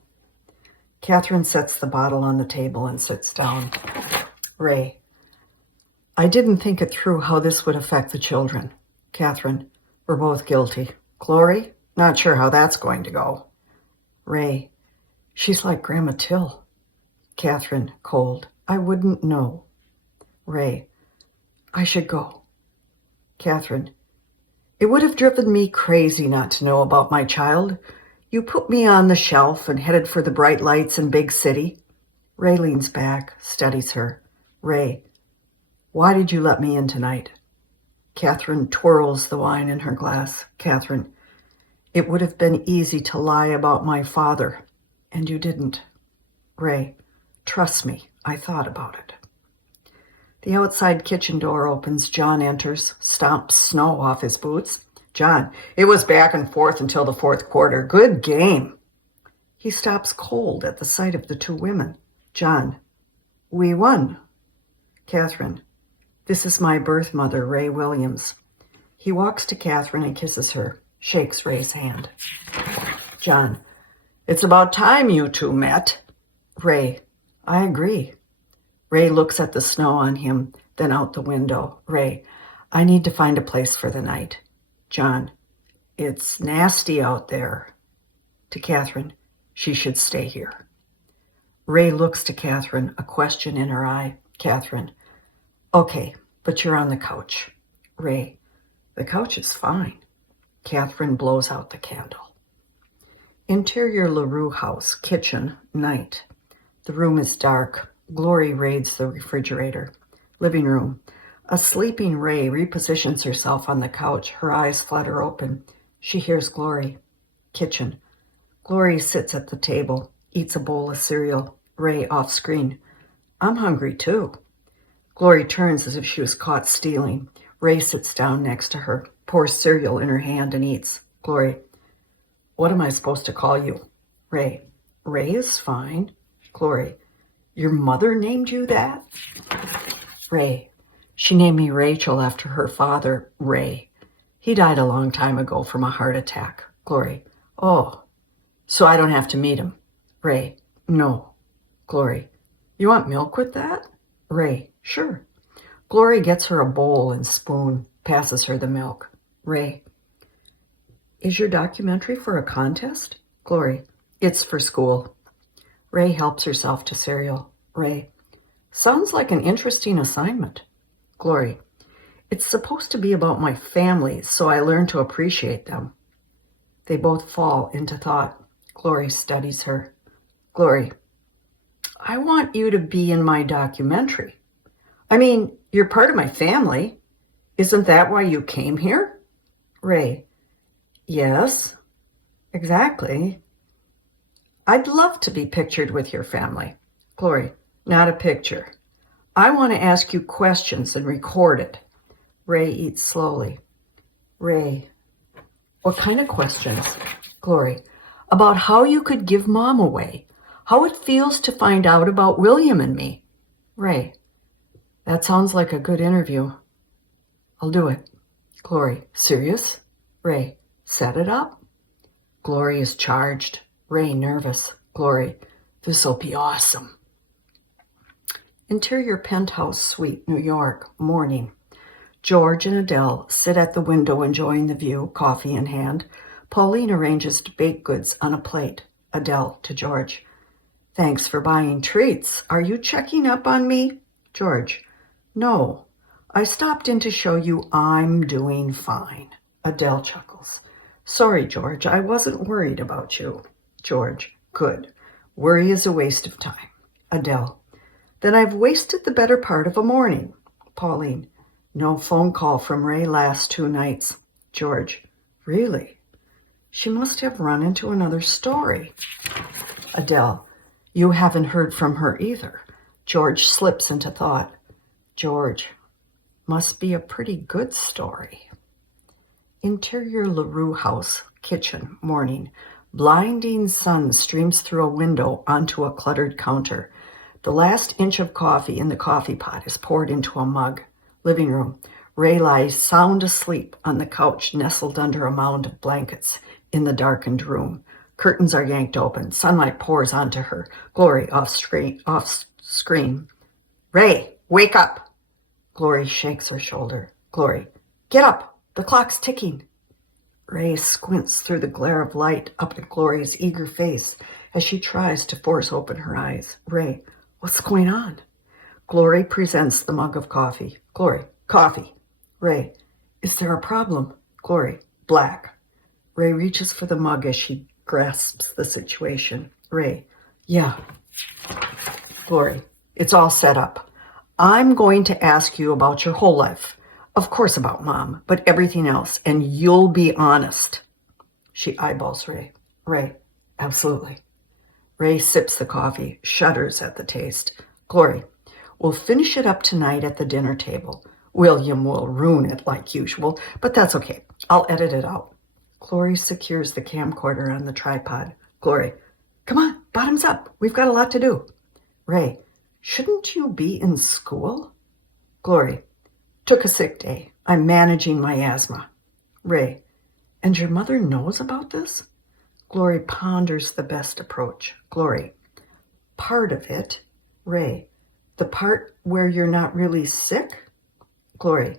Catherine sets the bottle on the table and sits down. Ray, I didn't think it through how this would affect the children. Catherine, we're both guilty. Glory, not sure how that's going to go. Ray, she's like Grandma Till. Catherine, cold, I wouldn't know. Ray, I should go. Catherine, it would have driven me crazy not to know about my child. You put me on the shelf and headed for the bright lights in big city. Ray leans back, studies her. Ray, why did you let me in tonight? Catherine twirls the wine in her glass. Catherine, it would have been easy to lie about my father, and you didn't. Ray, trust me, I thought about it. The outside kitchen door opens. John enters, stomps snow off his boots. John, it was back and forth until the fourth quarter. Good game. He stops cold at the sight of the two women. John, we won. Catherine, this is my birth mother, Ray Williams. He walks to Catherine and kisses her, shakes Ray's hand. John, it's about time you two met. Ray, I agree. Ray looks at the snow on him, then out the window. Ray, I need to find a place for the night. John, it's nasty out there. To Catherine, she should stay here. Ray looks to Catherine, a question in her eye. Catherine, okay, but you're on the couch. Ray, the couch is fine. Catherine blows out the candle. Interior LaRue house, kitchen, night. The room is dark. Glory raids the refrigerator. Living room. A sleeping Ray repositions herself on the couch. Her eyes flutter open. She hears Glory. Kitchen. Glory sits at the table, eats a bowl of cereal. Ray off screen. I'm hungry too. Glory turns as if she was caught stealing. Ray sits down next to her, pours cereal in her hand and eats. Glory, what am I supposed to call you? Ray, Ray is fine. Glory, your mother named you that? Ray, she named me Rachel after her father, Ray. He died a long time ago from a heart attack. Glory, oh, so I don't have to meet him. Ray, no. Glory, you want milk with that? Ray, sure. Glory gets her a bowl and spoon, passes her the milk. Ray, is your documentary for a contest? Glory, it's for school. Ray helps herself to cereal. Ray, sounds like an interesting assignment. Glory, it's supposed to be about my family, so I learn to appreciate them. They both fall into thought. Glory studies her. Glory, I want you to be in my documentary. I mean, you're part of my family. Isn't that why you came here? Ray, yes, exactly. I'd love to be pictured with your family. Glory, not a picture. I want to ask you questions and record it. Ray eats slowly. Ray, what kind of questions? Glory, about how you could give Mom away, how it feels to find out about William and me. Ray, that sounds like a good interview. I'll do it. Glory, serious? Ray, set it up. Glory is charged. Ray, nervous. Glory, this'll be awesome. Interior penthouse suite, New York, morning. George and Adele sit at the window enjoying the view, coffee in hand. Pauline arranges baked goods on a plate. Adele to George, thanks for buying treats. Are you checking up on me? George, no. I stopped in to show you I'm doing fine. Adele chuckles. Sorry, George, I wasn't worried about you. George, good. Worry is a waste of time. Adele, then I've wasted the better part of a morning. Pauline, no phone call from Ray last 2 nights. George, really? She must have run into another story. Adele, you haven't heard from her either. George slips into thought. George, must be a pretty good story. Interior LaRue house, kitchen, morning. Blinding sun streams through a window onto a cluttered counter. The last inch of coffee in the coffee pot is poured into a mug. Living room. Ray lies sound asleep on the couch, nestled under a mound of blankets in the darkened room. Curtains are yanked open. Sunlight pours onto her. Glory off screen. Ray, wake up. Glory shakes her shoulder. Glory, get up. The clock's ticking. Ray squints through the glare of light up at Glory's eager face as she tries to force open her eyes. Ray, what's going on? Glory presents the mug of coffee. Glory, coffee. Ray, is there a problem? Glory, black. Ray reaches for the mug as she grasps the situation. Ray, yeah. Glory, it's all set up. I'm going to ask you about your whole life. Of course about Mom, but everything else, and you'll be honest. She eyeballs Ray. Ray, absolutely. Ray sips the coffee, shudders at the taste. Glory, we'll finish it up tonight at the dinner table. William will ruin it like usual, but that's okay. I'll edit it out. Glory secures the camcorder on the tripod. Glory, come on, bottoms up. We've got a lot to do. Ray, shouldn't you be in school? Glory, took a sick day. I'm managing my asthma. Ray, and your mother knows about this? Glory ponders the best approach. Glory, part of it. Ray, the part where you're not really sick? Glory,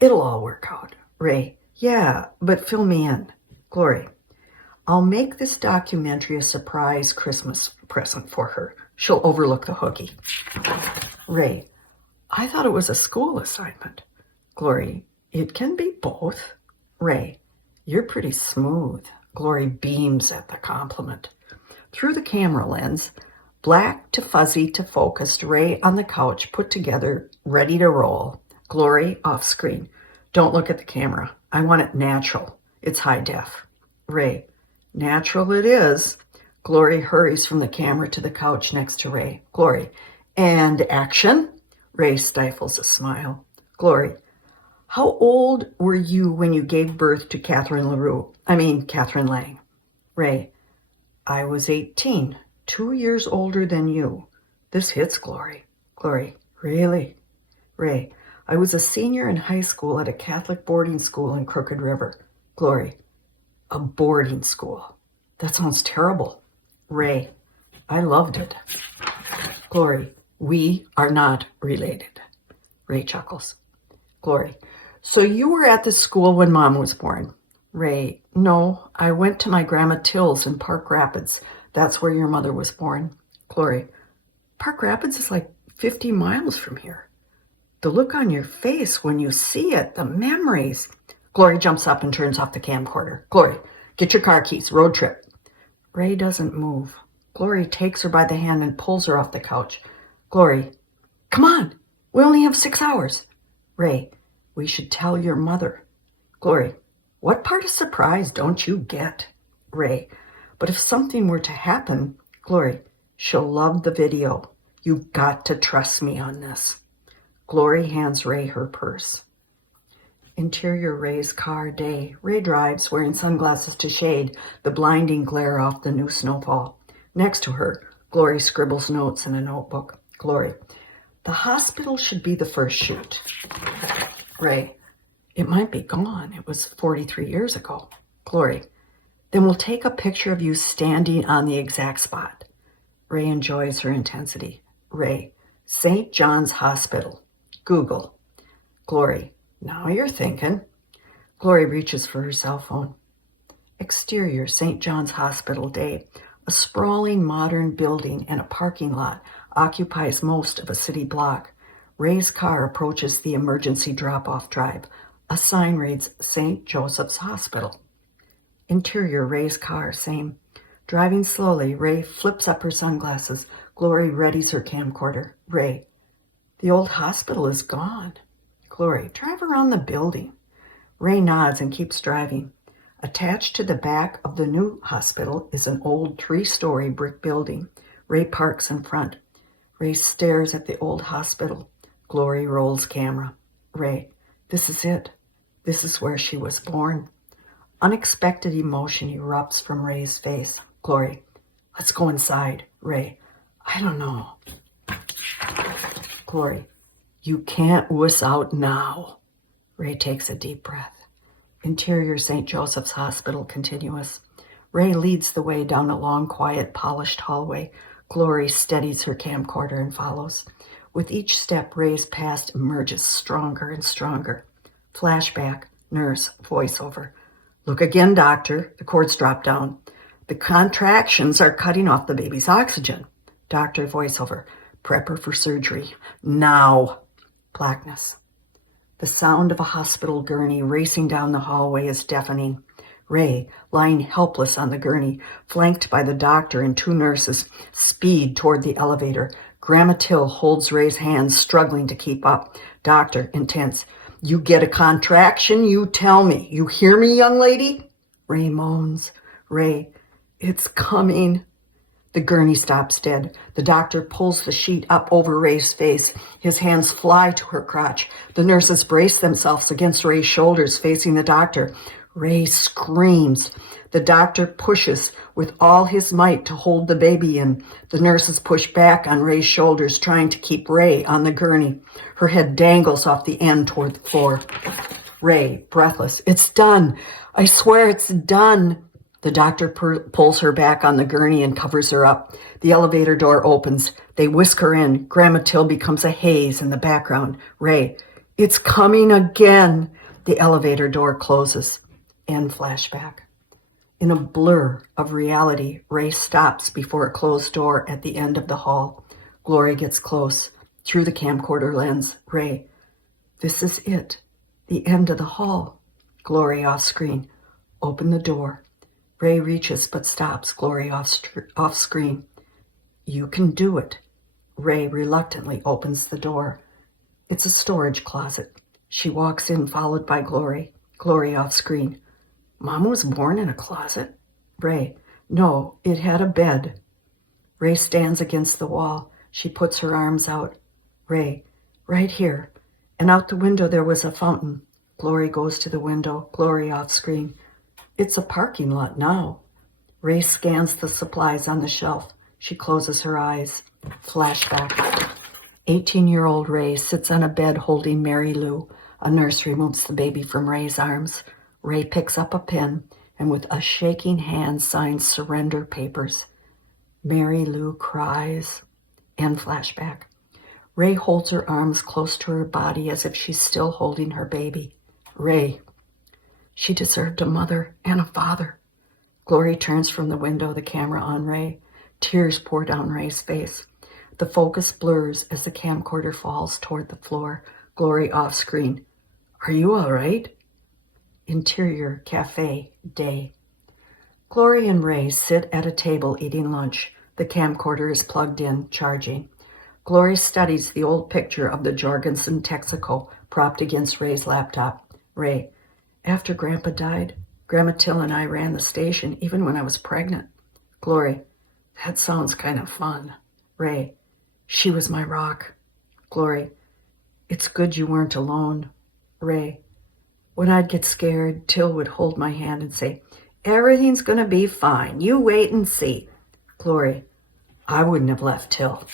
it'll all work out. Ray, yeah, but fill me in. Glory, I'll make this documentary a surprise Christmas present for her. She'll overlook the hooky. Ray, I thought it was a school assignment. Glory, it can be both. Ray, you're pretty smooth. Glory beams at the compliment. Through the camera lens, black to fuzzy to focused, Ray on the couch, put together, ready to roll. Glory off screen. Don't look at the camera. I want it natural. It's high def. Ray, natural it is. Glory hurries from the camera to the couch next to Ray. Glory, and action. Ray stifles a smile. Glory, How old were you when you gave birth to Catherine Lang? Ray, I was 18, 2 years older than you. This hits, Glory. Glory, really? Ray, I was a senior in high school at a Catholic boarding school in Crooked River. Glory, a boarding school. That sounds terrible. Ray, I loved it. Glory, we are not related. Ray chuckles. Glory, so you were at the school when Mom was born? Ray, no, I went to my Grandma Till's in Park Rapids. That's where your mother was born. Glory, Park Rapids is like 50 miles from here. The look on your face when you see it, the memories. Glory jumps up and turns off the camcorder. Glory, get your car keys, road trip. Ray doesn't move. Glory takes her by the hand and pulls her off the couch. Glory, come on, we only have 6 hours. Ray, we should tell your mother. Glory, what part of surprise don't you get? Ray, but if something were to happen, Glory, she'll love the video. You've got to trust me on this. Glory hands Ray her purse. Interior Ray's car, day. Ray drives, wearing sunglasses to shade the blinding glare off the new snowfall. Next to her, Glory scribbles notes in a notebook. Glory, the hospital should be the first shoot. Ray, it might be gone. It was 43 years ago. Glory, then we'll take a picture of you standing on the exact spot. Ray enjoys her intensity. Ray, St. John's Hospital. Google. Glory, now you're thinking. Glory reaches for her cell phone. Exterior, St. John's Hospital, day. A sprawling modern building and a parking lot occupies most of a city block. Ray's car approaches the emergency drop-off drive. A sign reads St. Joseph's Hospital. Interior, Ray's car, same. Driving slowly, Ray flips up her sunglasses. Glory readies her camcorder. Ray, the old hospital is gone. Glory, drive around the building. Ray nods and keeps driving. Attached to the back of the new hospital is an old 3-story brick building. Ray parks in front. Ray stares at the old hospital. Glory rolls camera. Ray, this is it. This is where she was born. Unexpected emotion erupts from Ray's face. Glory, let's go inside. Ray, I don't know. Glory, you can't wuss out now. Ray takes a deep breath. Interior St. Joseph's Hospital, continuous. Ray leads the way down a long, quiet, polished hallway. Glory steadies her camcorder and follows. With each step, Ray's past emerges stronger and stronger. Flashback, nurse, voiceover. Look again, doctor. The cords drop down. The contractions are cutting off the baby's oxygen. Doctor, voiceover. Prep her for surgery. Now. Blackness. The sound of a hospital gurney racing down the hallway is deafening. Ray, lying helpless on the gurney, flanked by the doctor and 2 nurses, speed toward the elevator. Grandma Till holds Ray's hands, struggling to keep up. Doctor, intense. You get a contraction, you tell me. You hear me, young lady? Ray moans. Ray, it's coming. The gurney stops dead. The doctor pulls the sheet up over Ray's face. His hands fly to her crotch. The nurses brace themselves against Ray's shoulders, facing the doctor. Ray screams. The doctor pushes with all his might to hold the baby in. The nurses push back on Ray's shoulders, trying to keep Ray on the gurney. Her head dangles off the end toward the floor. Ray, breathless. It's done. I swear it's done. The doctor pulls her back on the gurney and covers her up. The elevator door opens. They whisk her in. Grandma Till becomes a haze in the background. Ray, it's coming again. The elevator door closes. End flashback. In a blur of reality, Ray stops before a closed door at the end of the hall. Glory gets close. Through the camcorder lens, Ray, this is it. The end of the hall. Glory off screen. Open the door. Ray reaches but stops. Glory off screen. You can do it. Ray reluctantly opens the door. It's a storage closet. She walks in, followed by Glory. Glory off screen. Mom was born in a closet? Ray, no, it had a bed. Ray stands against the wall. She puts her arms out. Ray, right here. And out the window there was a fountain. Glory goes to the window. Glory off screen. It's a parking lot now. Ray scans the supplies on the shelf. She closes her eyes. Flashback. 18-year-old Ray sits on a bed holding Mary Lou. A nurse removes the baby from Ray's arms. Ray picks up a pen and with a shaking hand signs surrender papers. Mary Lou cries. End flashback. Ray holds her arms close to her body as if she's still holding her baby. Ray. She deserved a mother and a father. Glory turns from the window, the camera on Ray. Tears pour down Ray's face. The focus blurs as the camcorder falls toward the floor. Glory off screen. Are you all right? Interior cafe, day. Glory and Ray sit at a table eating lunch. The camcorder is plugged in, charging. Glory studies the old picture of the Jorgensen Texaco propped against Ray's laptop. Ray. After Grandpa died, Grandma Till and I ran the station even when I was pregnant. Glory. That sounds kind of fun. Ray. She was my rock. Glory. It's good you weren't alone. Ray. When I'd get scared, Till would hold my hand and say, everything's going to be fine. You wait and see. Glory. I wouldn't have left Till.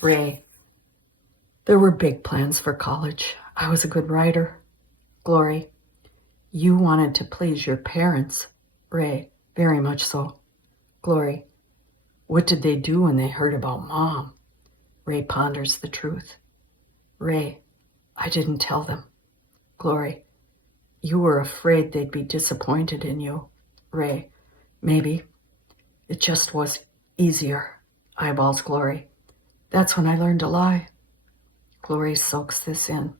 Ray. There were big plans for college. I was a good writer. Glory. You wanted to please your parents. Ray. Very much so. Glory. What did they do when they heard about Mom? Ray ponders the truth. Ray. I didn't tell them. Glory. You were afraid they'd be disappointed in you. Ray. Maybe. It just was easier. Eyeballs Glory. That's when I learned to lie. Glory soaks this in.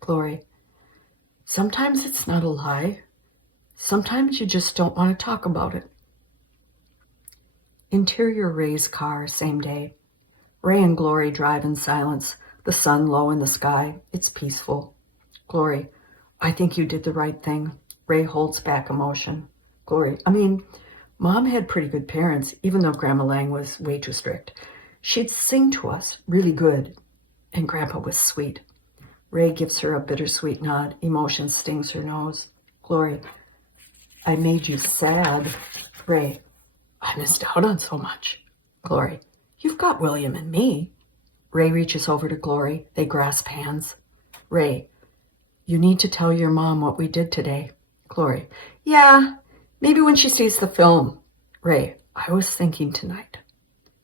Glory. Sometimes it's not a lie. Sometimes you just don't want to talk about it. Interior Ray's car, same day. Ray and Glory drive in silence. The sun low in the sky. It's peaceful. Glory. I think you did the right thing. Ray holds back emotion. Glory. Mom had pretty good parents, even though Grandma Lang was way too strict. She'd sing to us really good, and Grandpa was sweet. Ray gives her a bittersweet nod. Emotion stings her nose. Glory. I made you sad. Ray. I missed out on so much. Glory. You've got William and me. Ray reaches over to Glory. They grasp hands. Ray. You need to tell your mom what we did today. Glory. Yeah, maybe when she sees the film. Ray. I was thinking tonight.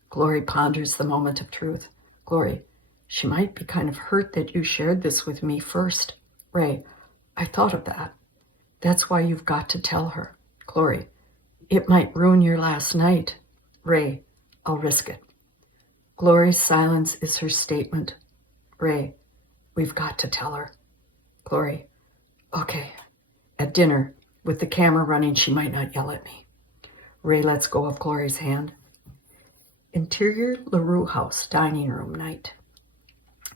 Glory ponders the moment of truth. Glory. She might be kind of hurt that you shared this with me first. Ray. I thought of that. That's why you've got to tell her. Glory. It might ruin your last night. Ray. I'll risk it. Glory's silence is her statement. Ray. We've got to tell her. Glory. Okay. At dinner, with the camera running, she might not yell at me. Ray lets go of Glory's hand. Interior LaRue house, dining room night.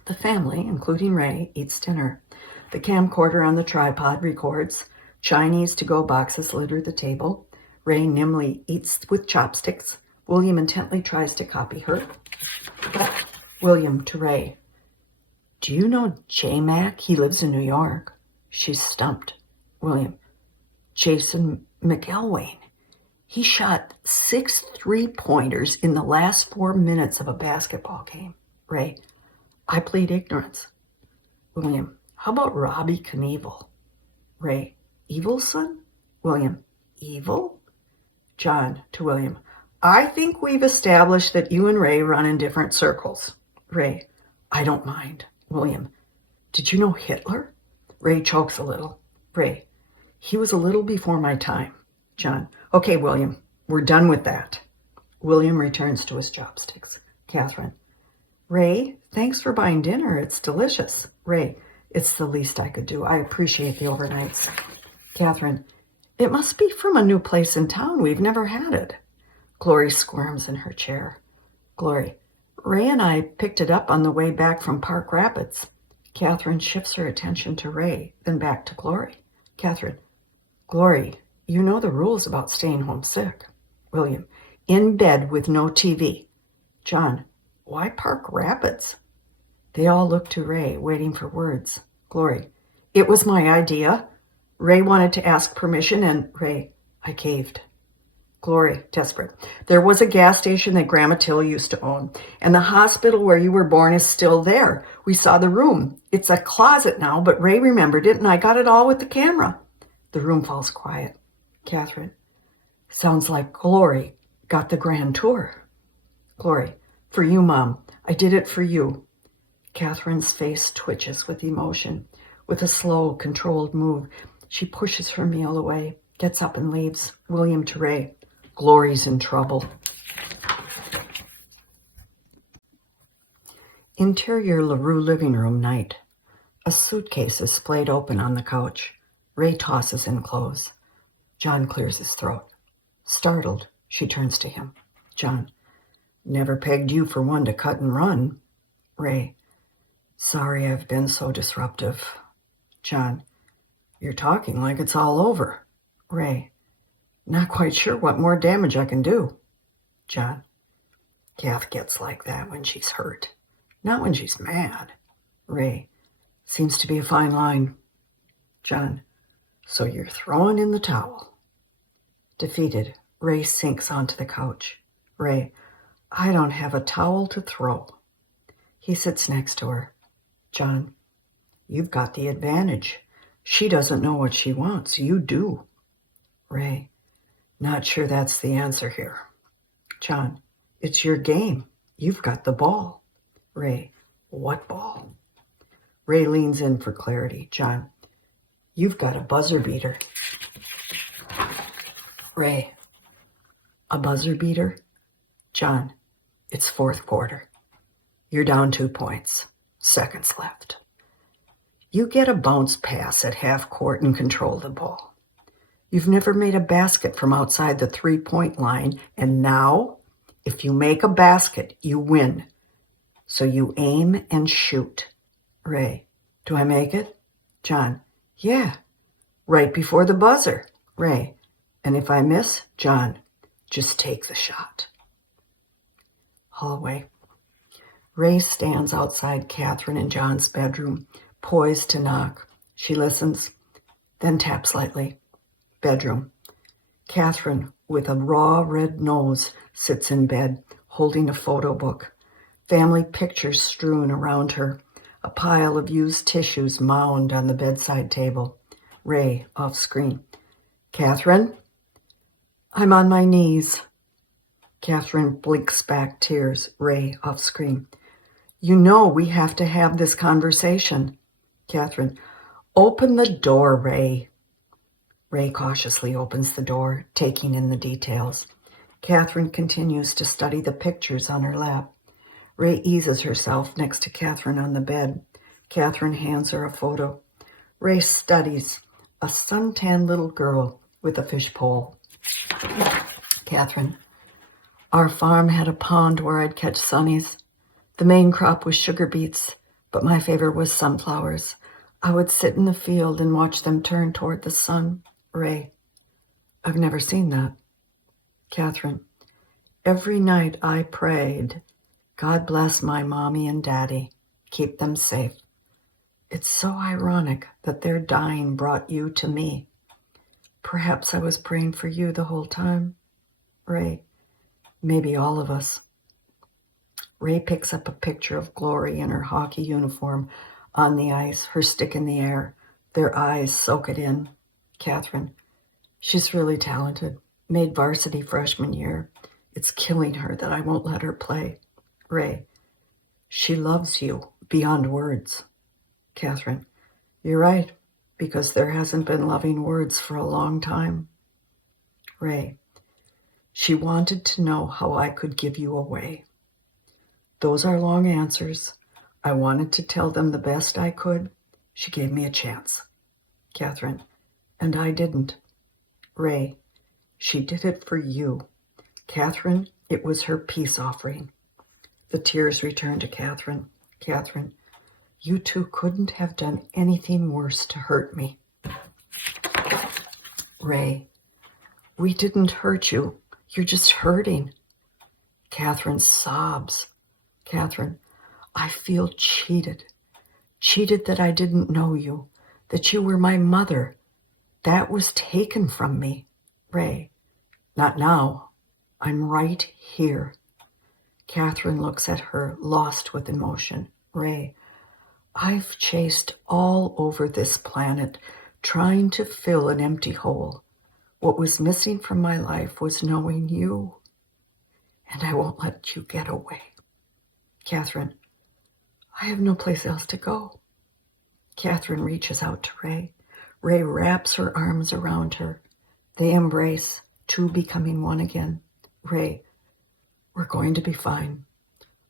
The family, including Ray, eats dinner. The camcorder on the tripod records. Chinese to-go boxes litter the table. Ray nimbly eats with chopsticks. William intently tries to copy her. William to Ray. Do you know J-Mac? He lives in New York. She's stumped. William. Jason McElwain. He shot 6 3-pointers in the last 4 minutes of a basketball game. Ray. I plead ignorance. William. How about Robbie Knievel? Ray. Evilson? William. Evil? John to William. I think we've established that you and Ray run in different circles. Ray. I don't mind. William. Did you know Hitler? Ray chokes a little. Ray. He was a little before my time. John. Okay, William. We're done with that. William returns to his chopsticks. Catherine. Ray, thanks for buying dinner. It's delicious. Ray. It's the least I could do. I appreciate the overnights. Catherine. It must be from a new place in town. We've never had it. Glory squirms in her chair. Glory. Ray and I picked it up on the way back from Park Rapids. Catherine shifts her attention to Ray, then back to Glory. Catherine. Glory, you know the rules about staying home sick. William. In bed with no TV. John. Why Park Rapids? They all look to Ray, waiting for words. Glory. It was my idea. Ray wanted to ask permission, and I caved. Glory, desperate. There was a gas station that Grandma Till used to own, and the hospital where you were born is still there. We saw the room. It's a closet now, but Ray remembered it, and I got it all with the camera. The room falls quiet. Catherine. Sounds like Glory got the grand tour. Glory. For you, Mom. I did it for you. Catherine's face twitches with emotion. With a slow, controlled move, she pushes her meal away, gets up and leaves. William to Ray. Glory's in trouble. Interior LaRue living room night. A suitcase is splayed open on the couch. Ray tosses in clothes. John clears his throat. Startled, she turns to him. John. Never pegged you for one to cut and run. Ray. Sorry I've been so disruptive. John. You're talking like it's all over. Ray. Not quite sure what more damage I can do. John. Kath gets like that when she's hurt, not when she's mad. Ray. Seems to be a fine line. John. So you're throwing in the towel. Defeated, Ray sinks onto the couch. Ray. I don't have a towel to throw. He sits next to her. John. You've got the advantage. She doesn't know what she wants. You do. Ray. Not sure that's the answer here. John. It's your game. You've got the ball. Ray. What ball? Ray leans in for clarity. John. You've got a buzzer beater. Ray. A buzzer beater? John. It's fourth quarter. You're down 2 points. Seconds left. You get a bounce pass at half court and control the ball. You've never made a basket from outside the 3-point line, and now, if you make a basket, you win. So you aim and shoot. Ray. Do I make it? John. Yeah. Right before the buzzer. Ray. And if I miss? John. Just take the shot. Hallway. Ray stands outside Catherine and John's bedroom, poised to knock. She listens, then taps lightly. Bedroom. Catherine, with a raw red nose, sits in bed, holding a photo book. Family pictures strewn around her. A pile of used tissues mound on the bedside table. Ray, off screen. Catherine? I'm on my knees. Catherine blinks back tears. Ray, off screen. You know we have to have this conversation. Catherine. Open the door, Ray. Ray cautiously opens the door, taking in the details. Catherine continues to study the pictures on her lap. Ray eases herself next to Catherine on the bed. Catherine hands her a photo. Ray studies a suntanned little girl with a fishpole. Catherine. Our farm had a pond where I'd catch sunnies. The main crop was sugar beets, but my favorite was sunflowers. I would sit in the field and watch them turn toward the sun. Ray. I've never seen that. Catherine. Every night I prayed, God bless my mommy and daddy. Keep them safe. It's so ironic that their dying brought you to me. Perhaps I was praying for you the whole time. Ray. Maybe all of us. Ray picks up a picture of Glory in her hockey uniform on the ice, her stick in the air. Their eyes soak it in. Catherine. She's really talented. Made varsity freshman year. It's killing her that I won't let her play. Ray. She loves you beyond words. Catherine. You're right, because there hasn't been loving words for a long time. Ray. She wanted to know how I could give you away. Those are long answers. I wanted to tell them the best I could. She gave me a chance. Catherine. And I didn't. Ray. She did it for you. Catherine, it was her peace offering. The tears return to Catherine. Catherine. You two couldn't have done anything worse to hurt me. Ray. We didn't hurt you. You're just hurting. Catherine sobs. Catherine. I feel cheated. Cheated that I didn't know you. that you were my mother. That was taken from me. Ray, not now. I'm right here. Catherine looks at her, lost with emotion. Ray, I've chased all over this planet, trying to fill an empty hole. What was missing from my life was knowing you, and I won't let you get away. Catherine, I have no place else to go. Catherine reaches out to Ray. Ray wraps her arms around her. They embrace, two becoming one again. Ray, we're going to be fine.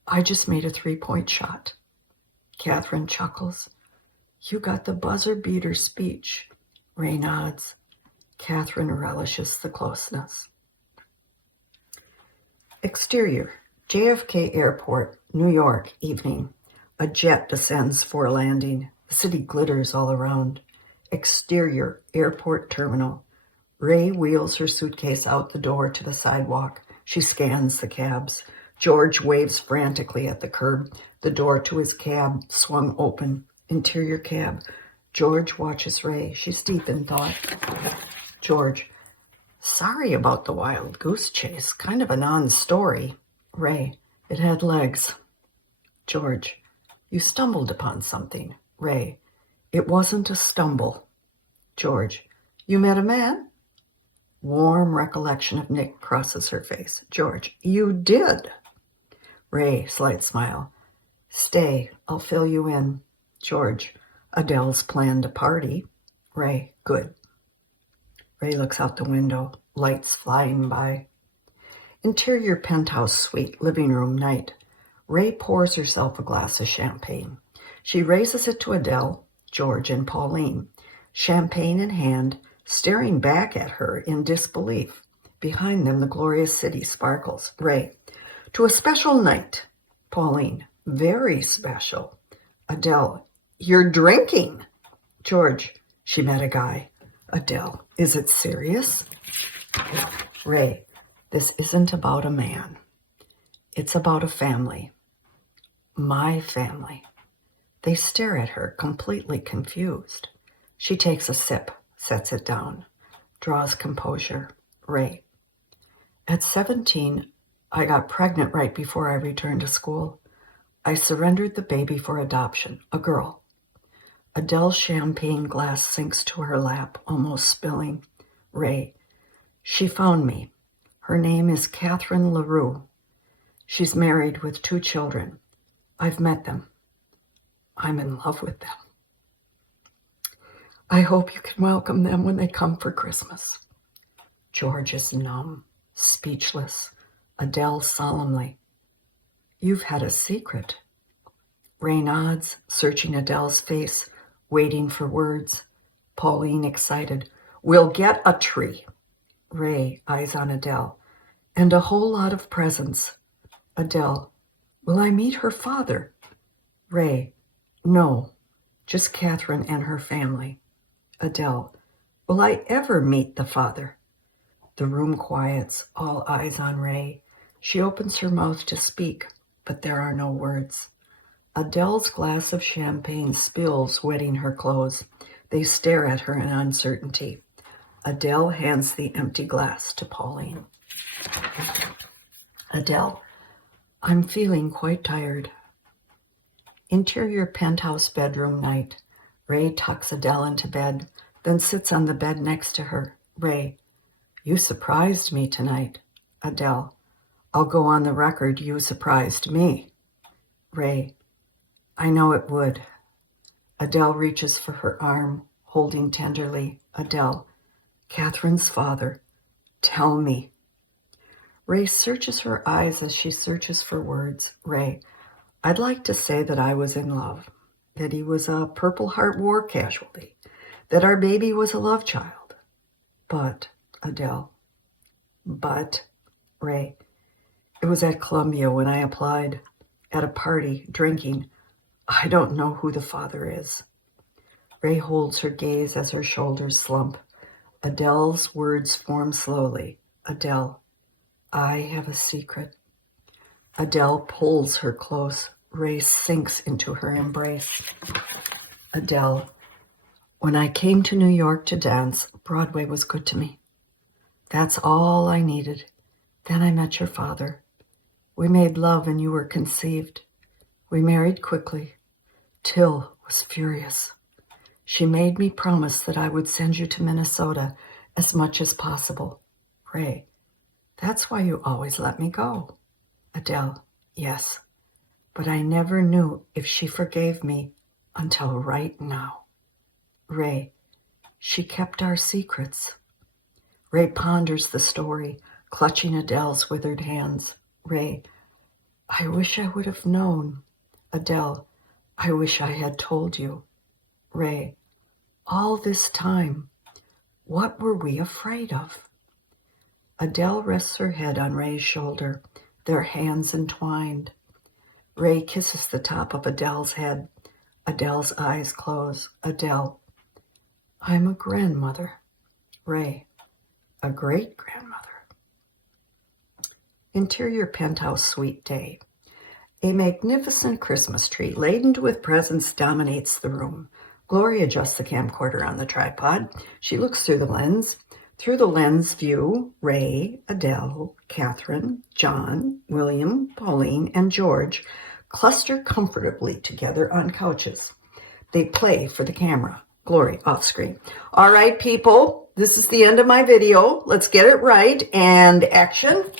I just made a 3-point shot. Catherine chuckles. You got the buzzer beater speech. Ray nods. Catherine relishes the closeness. Exterior, JFK Airport, New York, evening. A jet descends for a landing. The city glitters all around. Exterior, airport terminal. Ray wheels her suitcase out the door to the sidewalk. She scans the cabs. George waves frantically at the curb. The door to his cab swung open. Interior cab. George watches Ray. She's deep in thought. George, sorry about the wild goose chase. Kind of a non-story. Ray, it had legs. George, you stumbled upon something. Ray, it wasn't a stumble. George, you met a man? Warm recollection of Nick crosses her face. George, you did. Ray, slight smile. Stay, I'll fill you in. George, Adele's planned a party. Ray, good. Ray looks out the window, lights flying by. Interior penthouse suite, living room, night. Ray pours herself a glass of champagne. She raises it to Adele, George, and Pauline, champagne in hand, staring back at her in disbelief. Behind them, the glorious city sparkles. Ray, to a special night. Pauline, very special. Adele, you're drinking. George, she met a guy. Adele, is it serious? Ray, this isn't about a man. It's about a family. My family. They stare at her, completely confused. She takes a sip, sets it down, draws composure. Ray, at 17, I got pregnant right before I returned to school. I surrendered the baby for adoption, a girl. Adele's champagne glass sinks to her lap, almost spilling. Ray, she found me. Her name is Catherine LaRue. She's married with 2 children. I've met them. I'm in love with them. I hope you can welcome them when they come for Christmas. George is numb, speechless. Adele solemnly, you've had a secret. Ray nods, searching Adele's face, waiting for words. Pauline excited, we'll get a tree. Ray, eyes on Adele, and a whole lot of presents. Adele, will I meet her father? Ray, no, just Catherine and her family. Adele, will I ever meet the father? The room quiets, all eyes on Ray. She opens her mouth to speak, but there are no words. Adele's glass of champagne spills, wetting her clothes. They stare at her in uncertainty. Adele hands the empty glass to Pauline. Adele, I'm feeling quite tired. Interior penthouse bedroom night. Ray tucks Adele into bed, then sits on the bed next to her. Ray, you surprised me tonight. Adele, I'll go on the record, you surprised me. Ray, I know it would. Adele reaches for her arm, holding tenderly. Adele, Catherine's father, tell me. Ray searches her eyes as she searches for words. Ray, I'd like to say that I was in love, that he was a Purple Heart war casualty, that our baby was a love child. But, Adele, Ray, it was at Columbia when I applied, at a party, drinking. I don't know who the father is. Ray holds her gaze as her shoulders slump. Adele's words form slowly. Adele, I have a secret. Adele pulls her close. Ray sinks into her embrace. Adele, When I came to New York to dance, Broadway was good to me. That's all I needed. Then I met your father. We made love and you were conceived. We married quickly. Till was furious. She made me promise that I would send you to Minnesota as much as possible. Ray, that's why you always let me go. Adele, yes, but I never knew if she forgave me until right now. Ray, she kept our secrets. Ray ponders the story, clutching Adele's withered hands. Ray, I wish I would have known. Adele, I wish I had told you. Ray, all this time, what were we afraid of? Adele rests her head on Ray's shoulder, their hands entwined. Ray kisses the top of Adele's head. Adele's eyes close. Adele, I'm a grandmother. Ray, a great-grandmother. Interior penthouse suite day. A magnificent Christmas tree laden with presents dominates the room. Gloria adjusts the camcorder on the tripod. She looks through the lens. Through the lens view, Ray, Adele, Catherine, John, William, Pauline, and George cluster comfortably together on couches. They play for the camera. Glory, off screen. All right, people, this is the end of my video. Let's get it right. And action.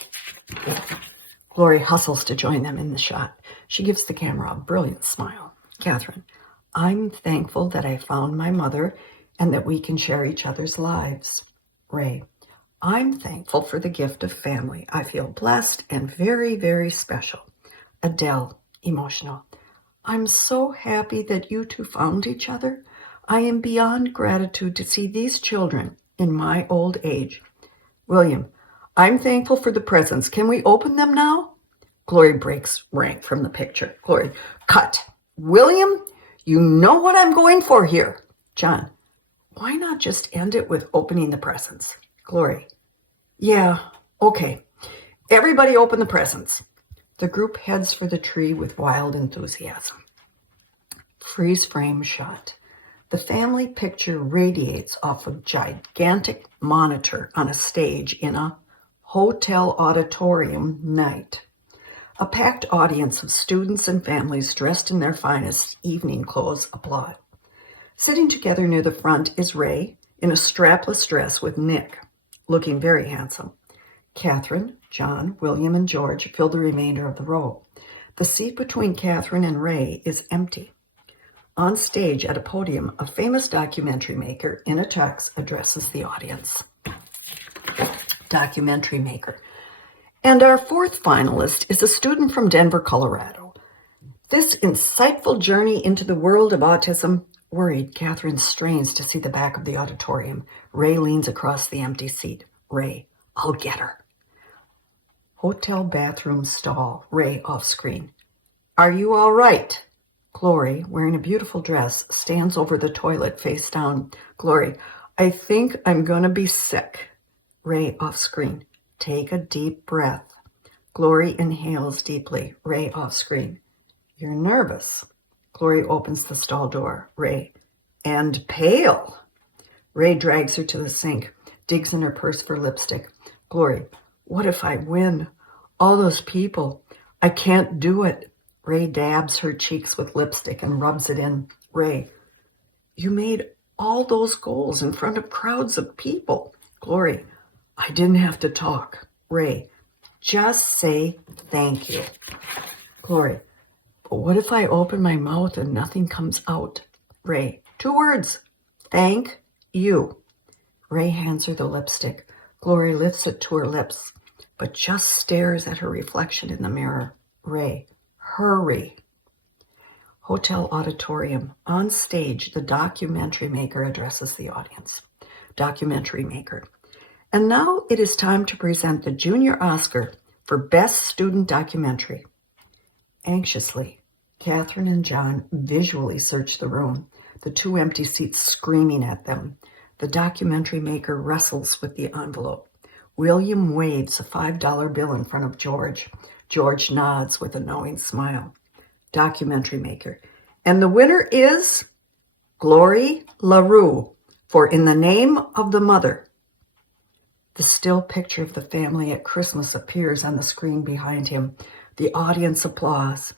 Glory hustles to join them in the shot. She gives the camera a brilliant smile. Catherine, I'm thankful that I found my mother and that we can share each other's lives. Ray, I'm thankful for the gift of family. I feel blessed and very, very special. Adele, emotional. I'm so happy that you two found each other. I am beyond gratitude to see these children in my old age. William, I'm thankful for the presents. Can we open them now? Glory breaks rank from the picture. Glory, cut. William, you know what I'm going for here. John, why not just end it with opening the presents? Glory, yeah, okay. Everybody open the presents. The group heads for the tree with wild enthusiasm. Freeze frame shot. The family picture radiates off a gigantic monitor on a stage in a hotel auditorium night. A packed audience of students and families dressed in their finest evening clothes applaud. Sitting together near the front is Ray in a strapless dress with Nick, looking very handsome. Catherine, John, William, and George fill the remainder of the row. The seat between Catherine and Ray is empty. On stage at a podium, a famous documentary maker in a tux addresses the audience. Documentary maker. And our fourth finalist is a student from Denver, Colorado. This insightful journey into the world of autism. Worried, Catherine strains to see the back of the auditorium. Ray leans across the empty seat. Ray, I'll get her. Hotel bathroom stall. Ray off screen. Are you all right? Glory, wearing a beautiful dress, stands over the toilet face down. Glory, I think I'm gonna be sick. Ray off screen. Take a deep breath. Glory inhales deeply. Ray off screen. You're nervous. Glory opens the stall door. Ray, and pale. Ray drags her to the sink, digs in her purse for lipstick. Glory, what if I win? All those people. I can't do it. Ray dabs her cheeks with lipstick and rubs it in. Ray, you made all those goals in front of crowds of people. Glory, I didn't have to talk. Ray, just say thank you. Glory, but what if I open my mouth and nothing comes out? Ray, 2 words. Thank you. Ray hands her the lipstick. Glory lifts it to her lips, but just stares at her reflection in the mirror. Ray, hurry. Hotel auditorium. On stage, the documentary maker addresses the audience. Documentary maker. And now it is time to present the Junior Oscar for Best Student Documentary. Anxiously, Catherine and John visually search the room, the 2 empty seats screaming at them. The documentary maker wrestles with the envelope. William waves a $5 bill in front of George. George nods with a knowing smile. Documentary maker. And the winner is Glory LaRue, for In the Name of the Mother. The still picture of the family at Christmas appears on the screen behind him. The audience applauds.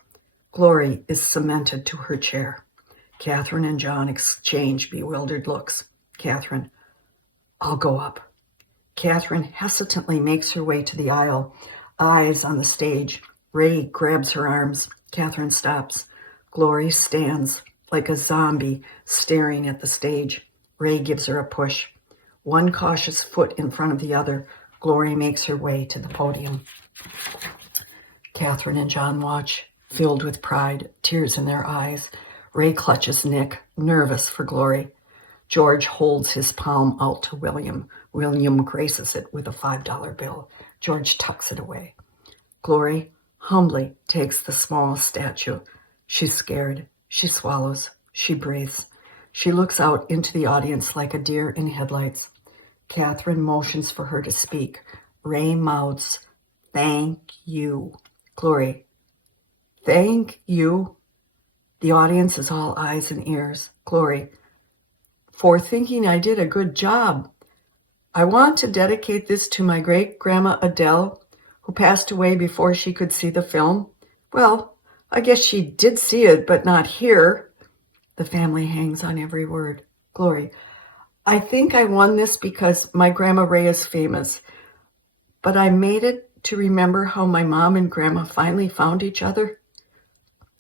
Glory is cemented to her chair. Catherine and John exchange bewildered looks. Catherine, I'll go up. Catherine hesitantly makes her way to the aisle, eyes on the stage. Ray grabs her arms. Catherine stops. Glory stands like a zombie staring at the stage. Ray gives her a push. One cautious foot in front of the other, Glory makes her way to the podium. Catherine and John watch, filled with pride, tears in their eyes. Ray clutches Nick, nervous for Glory. George holds his palm out to William. William graces it with a $5 bill. George tucks it away. Glory humbly takes the small statue. She's scared. She swallows. She breathes. She looks out into the audience like a deer in headlights. Catherine motions for her to speak. Ray mouths, "Thank you." Glory, "Thank you." The audience is all eyes and ears. Glory, "For thinking I did a good job. I want to dedicate this to my great-grandma Adele, who passed away before she could see the film. Well, I guess she did see it, but not here." The family hangs on every word. Glory, "I think I won this because my Grandma Ray is famous, but I made it to remember how my mom and Grandma finally found each other.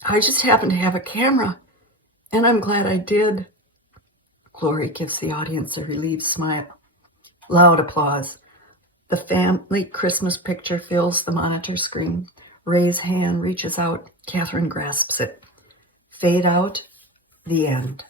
I just happened to have a camera, and I'm glad I did." Glory gives the audience a relieved smile. Loud applause. The family Christmas picture fills the monitor screen. Ray's hand reaches out. Catherine grasps it. Fade out. The end.